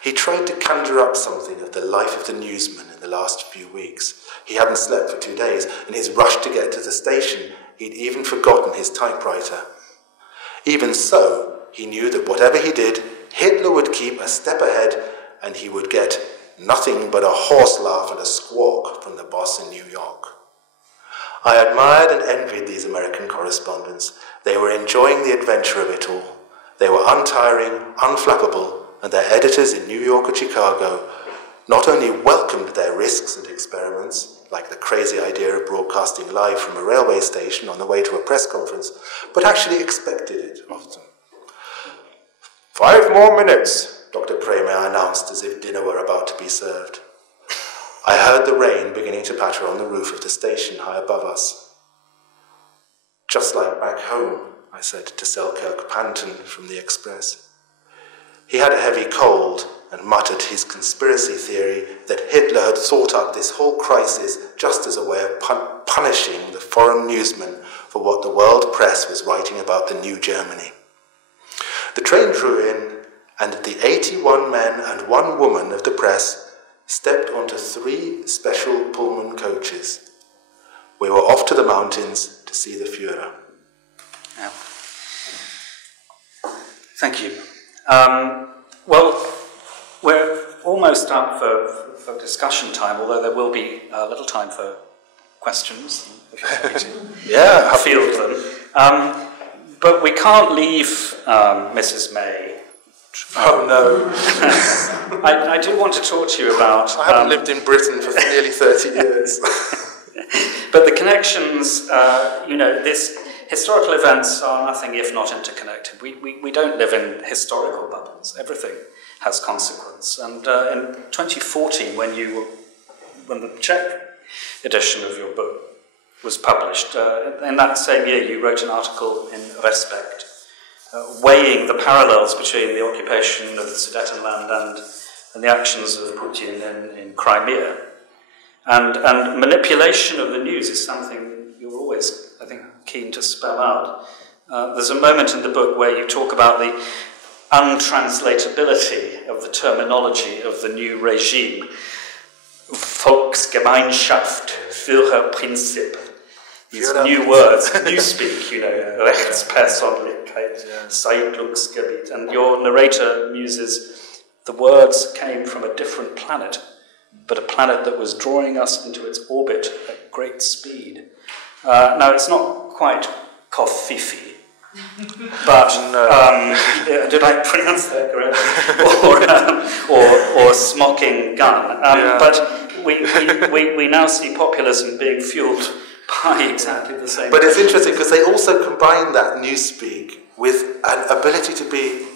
He tried to conjure up something of the life of the newsman in the last few weeks. He hadn't slept for 2 days. In his rush to get to the station, he'd even forgotten his typewriter. Even so, he knew that whatever he did, Hitler would keep a step ahead, and he would get nothing but a horse laugh and a squawk from the boss in New York. I admired and envied these American correspondents. They were enjoying the adventure of it all. They were untiring, unflappable, and their editors in New York or Chicago not only welcomed their risks and experiments, like the crazy idea of broadcasting live from a railway station on the way to a press conference, but actually expected it of them. 5 more minutes, Dr. Premer announced as if dinner were about to be served. I heard the rain beginning to patter on the roof of the station high above us. Just like back home, I said to Selkirk Panton from the Express. He had a heavy cold and muttered his conspiracy theory that Hitler had thought up this whole crisis just as a way of punishing the foreign newsmen for what the world press was writing about the new Germany. The train drew in, and the 81 men and 1 woman of the press stepped onto 3 special Pullman coaches. We were off to the mountains to see the Führer. Yeah. Thank you. Well, we're almost up for discussion time, although there will be a little time for questions, if you're happy to yeah, field them. But we can't leave Mrs. May. Oh no. I do want to talk to you about... I haven't lived in Britain for nearly 30 years. But the connections, this historical events are nothing if not interconnected. We don't live in historical bubbles. Everything has consequence. And in 2014, when the Czech edition of your book was published, in that same year you wrote an article in Respect, weighing the parallels between the occupation of the Sudetenland and the actions of Putin in Crimea. And manipulation of the news is something you're always, I think, keen to spell out. There's a moment in the book where you talk about the untranslatability of the terminology of the new regime. Volksgemeinschaft, Führerprinzip. These new words, newspeak, Rechtspersönlichkeit, Siedlungsgebiet. And your narrator muses, the words came from a different planet, but a planet that was drawing us into its orbit at great speed. Now, it's not quite Kofifi, but did I pronounce that correctly? or smocking gun. But we now see populism being fueled by exactly the same. But it's interesting because they also combine that newspeak with an ability to be,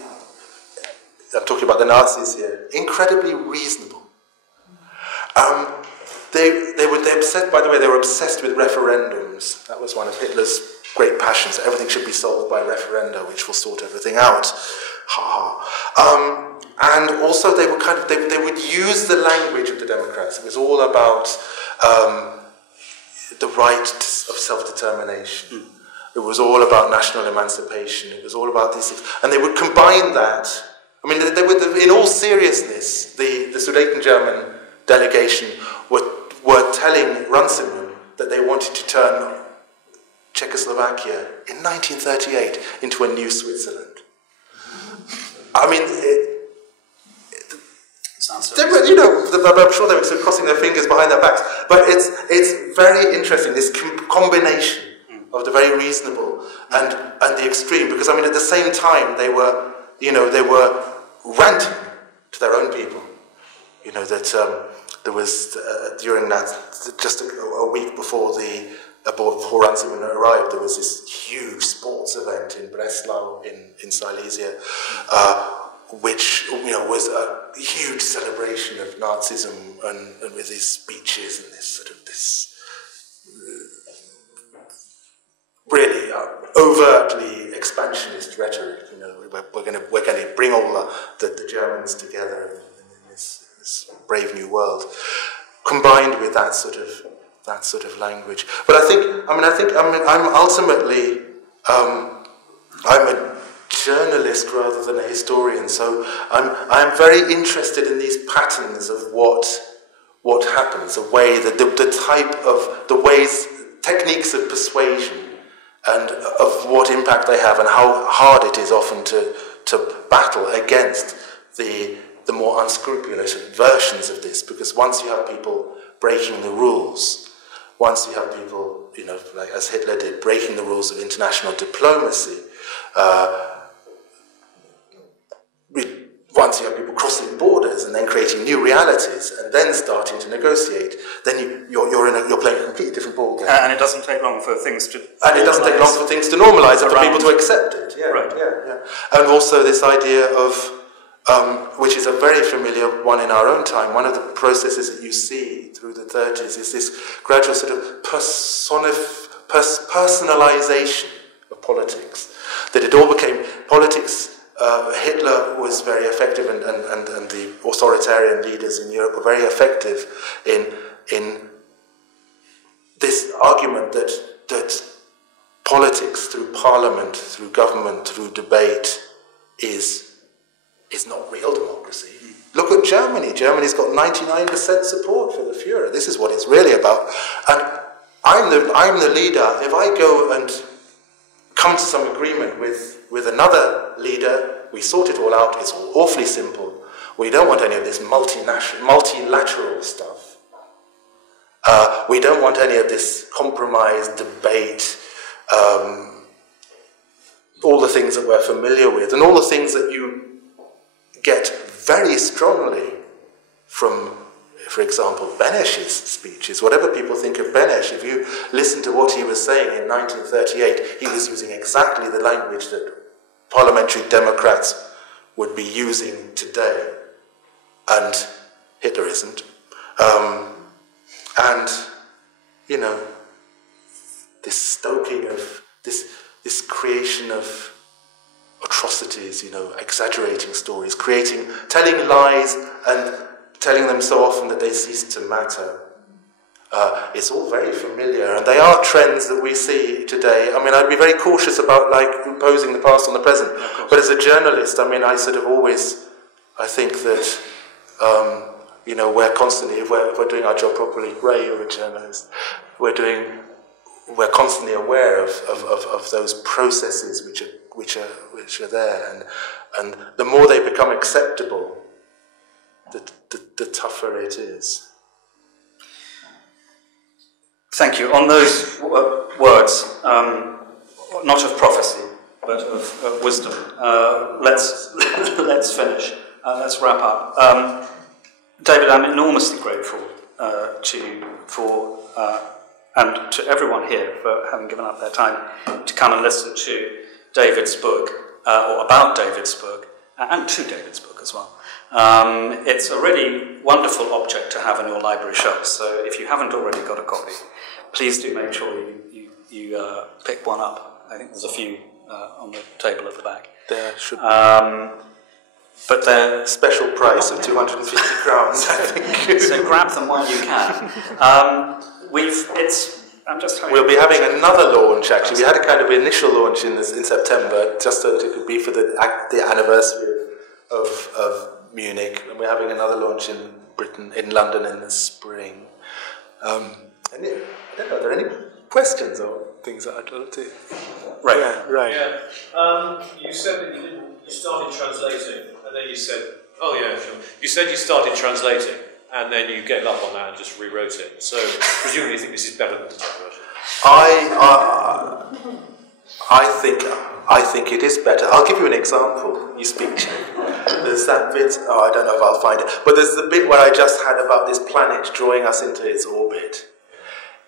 I'm talking about the Nazis here, incredibly reasonable. They were obsessed, by the way, they were obsessed with referendums. That was one of Hitler's great passions. Everything should be solved by referenda, which will sort everything out. And also they would use the language of the Democrats. It was all about the right of self-determination. It was all about national emancipation. It was all about these things. And they would combine that. I mean, they would, in all seriousness, the Sudeten-German delegation were telling Runciman that they wanted to turn Czechoslovakia in 1938 into a new Switzerland. I mean, I'm sure they were sort of crossing their fingers behind their backs, but it's very interesting, this combination of the very reasonable and the extreme, because I mean, at the same time they were ranting to their own people. That there was during that, just a week before the before Ranciman arrived, there was this huge sports event in Breslau in Silesia, which was a huge celebration of Nazism, and with these speeches and this sort of really overtly expansionist rhetoric. We're going to bring all the Germans together in this brave new world, combined with that sort of language. But I'm ultimately I'm a journalist rather than a historian, so I'm very interested in these patterns of what happens, the type of the ways, techniques of persuasion, and of what impact they have, and how hard it is often to battle against the more unscrupulous versions of this, because once you have people breaking the rules, once you have people, like as Hitler did, breaking the rules of international diplomacy, once you have people crossing borders and then creating new realities and then starting to negotiate, then you're playing a completely different ballgame. And it doesn't take long for things to normalise and for people to accept it. Yeah, right. Yeah. And also this idea of, which is a very familiar one in our own time, one of the processes that you see through the 30s is this gradual sort of personalisation of politics. That it all became politics. Hitler was very effective, and the authoritarian leaders in Europe were very effective in this argument that politics through parliament, through government, through debate is not real democracy. Look at Germany. Germany's got 99% support for the Führer. This is what it's really about. And I'm the leader. If I go and come to some agreement with another leader, we sort it all out. It's all awfully simple. We don't want any of this multilateral stuff. We don't want any of this compromise, debate, all the things that we're familiar with, and all the things that you get very strongly from, for example, Beneš's speeches. Whatever people think of Beneš, if you listen to what he was saying in 1938, he was using exactly the language that parliamentary Democrats would be using today, and Hitler isn't. And this stoking of this creation of atrocities, exaggerating stories, telling lies and telling them so often that they cease to matter. It's all very familiar, and they are trends that we see today. I mean, I'd be very cautious about imposing the past on the present, but as a journalist, I think that we're constantly, if we're doing our job properly, Ray, you're a journalist, we're constantly aware of those processes which are there, and the more they become acceptable, the tougher it is. Thank you. On those words, not of prophecy, but of wisdom, let's finish. Let's wrap up. David, I'm enormously grateful to you and to everyone here for having given up their time to come and listen to David's book, or about David's book, and to David's book as well. It's a really wonderful object to have in your library shelves, so if you haven't already got a copy, please do make sure you pick one up. I think there's a few on the table at the back. There should be. But they're special price of 250 crowns, I think. So grab them while you can. We'll be having another launch, actually. We had a kind of initial launch in September, just so that it could be for the anniversary of Munich, and we're having another launch in London in the spring. I don't know, are there any questions or things that I'd love to? Right. Yeah, right. Yeah. You said that you started translating, and then you said, oh yeah, sure. You said you started translating, and then you gave up on that and just rewrote it. So presumably you think this is better than the Czech version? I think it is better. I'll give you an example. You speak Czech. There's that bit, I don't know if I'll find it, but there's the bit where I just had about this planet drawing us into its orbit.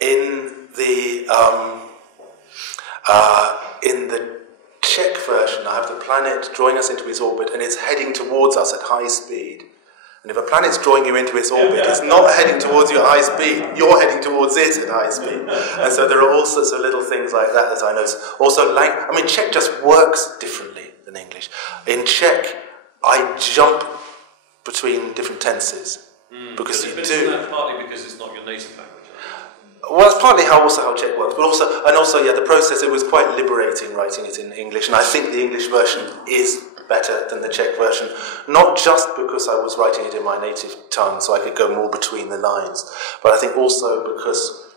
In the In the Czech version, I have the planet drawing us into its orbit, and it's heading towards us at high speed. And if a planet's drawing you into its orbit, it's not heading towards you at high speed. You're heading towards it at high speed. And so there are all sorts of little things like that that I notice. Also, Czech just works differently than English. In Czech, I jump between different tenses because you do. Isn't that partly because it's not your native language? Well, it's partly how Czech works, but also the process. It was quite liberating writing it in English, and I think the English version is better than the Czech version, not just because I was writing it in my native tongue, so I could go more between the lines, but I think also because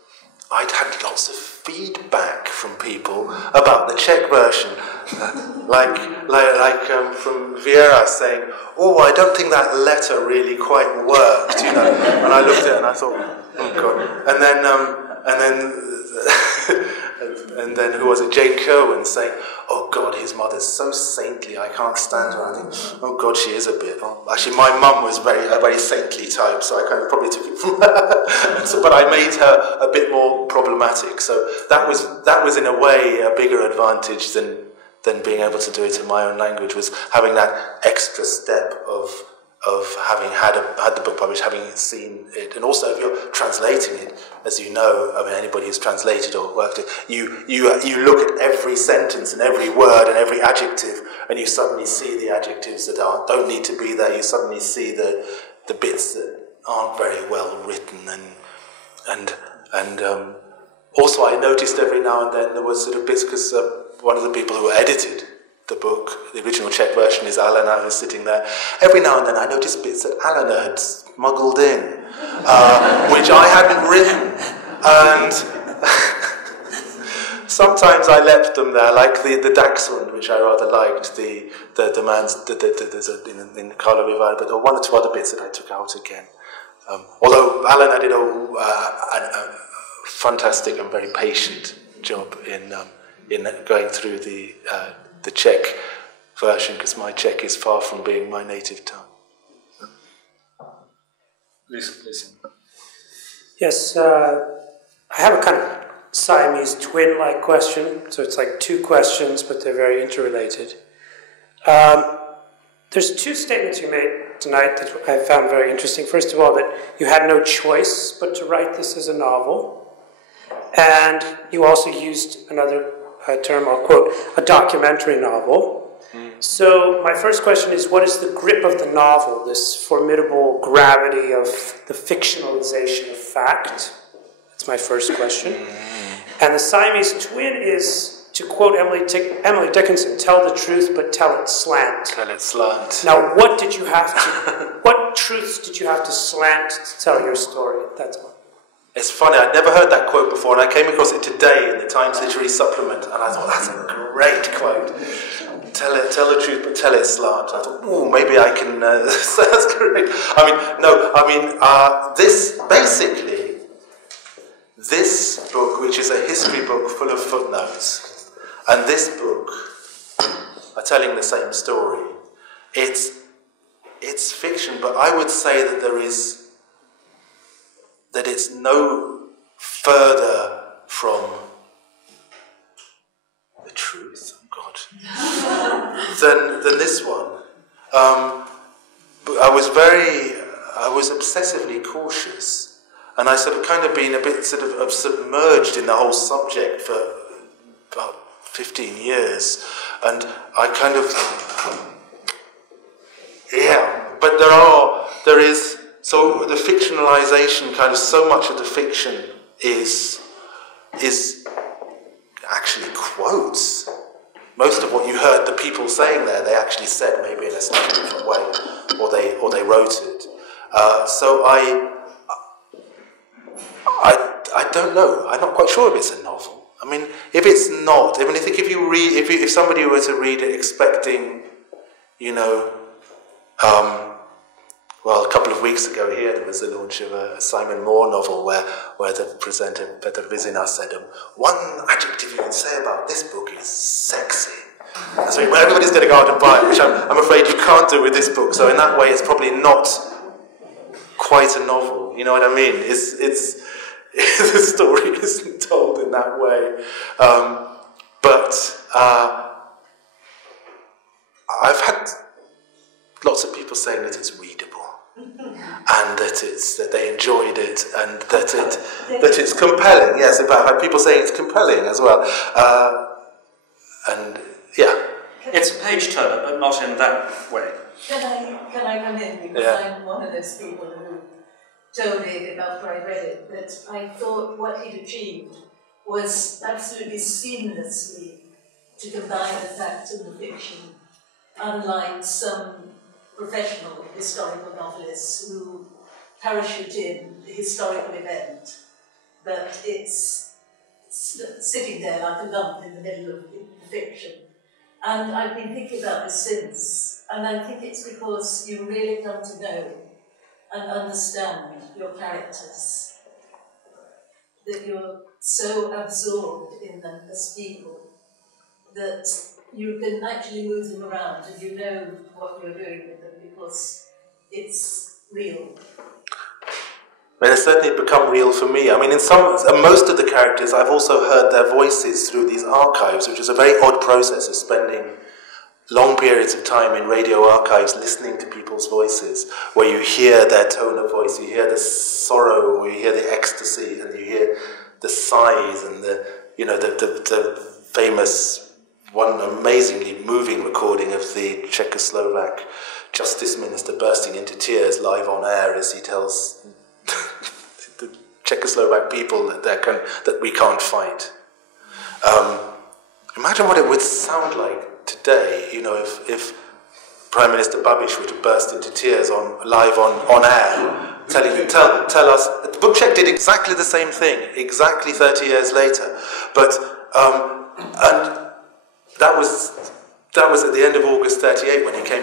I'd had lots of feedback from people about the Czech version, like from Viera saying, "Oh, I don't think that letter really quite worked," you know. And I looked at it and I thought, "Oh God!" And then who was it? Jane Kerwin saying, "Oh God, his mother's so saintly, I can't stand her." I think, "Oh God, she is a bit." Oh, actually, my mum was a very saintly type, so I kind of probably took it from her. But I made her a bit more problematic. So that was in a way a bigger advantage than being able to do it in my own language, was having that extra step of having had the book published, having seen it, and also if you're translating it, as you know, I mean, anybody who's translated or worked it, you look at every sentence and every word and every adjective, and you suddenly see the adjectives that don't need to be there. You suddenly see the bits that aren't very well written, and also I noticed every now and then there was sort of bits, because one of the people who edited the book, the original Czech version, is Alena, who's sitting there. Every now and then I noticed bits that Alena had smuggled in, which I hadn't written, and sometimes I left them there, like the Dachshund, which I rather liked, the man's in Karlovy Vary, but there were one or two other bits that I took out again. Although Alena did a fantastic and very patient job in going through the Czech version, because my Czech is far from being my native tongue. Listen. Yes, I have a kind of Siamese twin-like question. So it's like two questions, but they're very interrelated. There's two statements you made tonight that I found very interesting. First of all, that you had no choice but to write this as a novel. And you also used another term, I'll quote, a documentary novel. So my first question is, what is the grip of the novel, this formidable gravity of the fictionalization of fact? That's my first question. And the Siamese twin is, to quote Emily Dickinson, tell the truth, but tell it slant. Tell it slant. Now, what truths did you have to slant to tell your story? That's all. It's funny, I'd never heard that quote before, and I came across it today in the Times Literary Supplement, and I thought, that's a great quote. Tell the truth, but tell it slant. I thought, oh, maybe I can, so that's great. This book, which is a history book full of footnotes, and this book are telling the same story. It's fiction, but I would say that it's no further from the truth, than this one. I was obsessively cautious, and I sort of kind of been a bit sort of submerged in the whole subject for about 15 years, and I kind of, but there is. So the fictionalization, kind of so much of the fiction is actually quotes. Most of what you heard the people saying there, they actually said maybe in a slightly different way, or they wrote it. So I don't know. I'm not quite sure if it's a novel. I mean, if it's not, I think if somebody were to read it expecting, well, a couple of weeks ago here, there was the launch of a Simon Moore novel where the presenter, Petr Vizina, said, one adjective you can say about this book is sexy. And so everybody's going to go out and buy it, which I'm afraid you can't do with this book. So in that way, it's probably not quite a novel. You know what I mean? The story isn't told in that way. but I've had lots of people saying that it's readable, and that they enjoyed it, and that it's compelling. Yes, I've had people saying it's compelling as well, and yeah. It's a page turner, but not in that way. Can I come in? Because I'm one of those people who told David after I read it that I thought what he'd achieved was absolutely seamlessly to combine the fact and the fiction, unlike some professional historical novelists who parachute in the historical event, but it's sitting there like a lump in the middle of the fiction. And I've been thinking about this since, and I think it's because you really come to know and understand your characters, that you're so absorbed in them as people that you can actually move them around and you know what you're doing with them because it's real. Well, it's certainly become real for me. I mean, most of the characters, I've also heard their voices through these archives, which is a very odd process of spending long periods of time in radio archives listening to people's voices, where you hear their tone of voice, you hear the sorrow, or you hear the ecstasy, and you hear the sighs, and the famous, one amazingly moving recording of the Czechoslovak justice minister bursting into tears live on air as he tells the Czechoslovak people that we can't fight. Imagine what it would sound like today, if Prime Minister Babiš were to burst into tears live on air, tell us. Bookcheck did exactly the same thing, exactly 30 years later, but and that was at the end of August '38 when he came.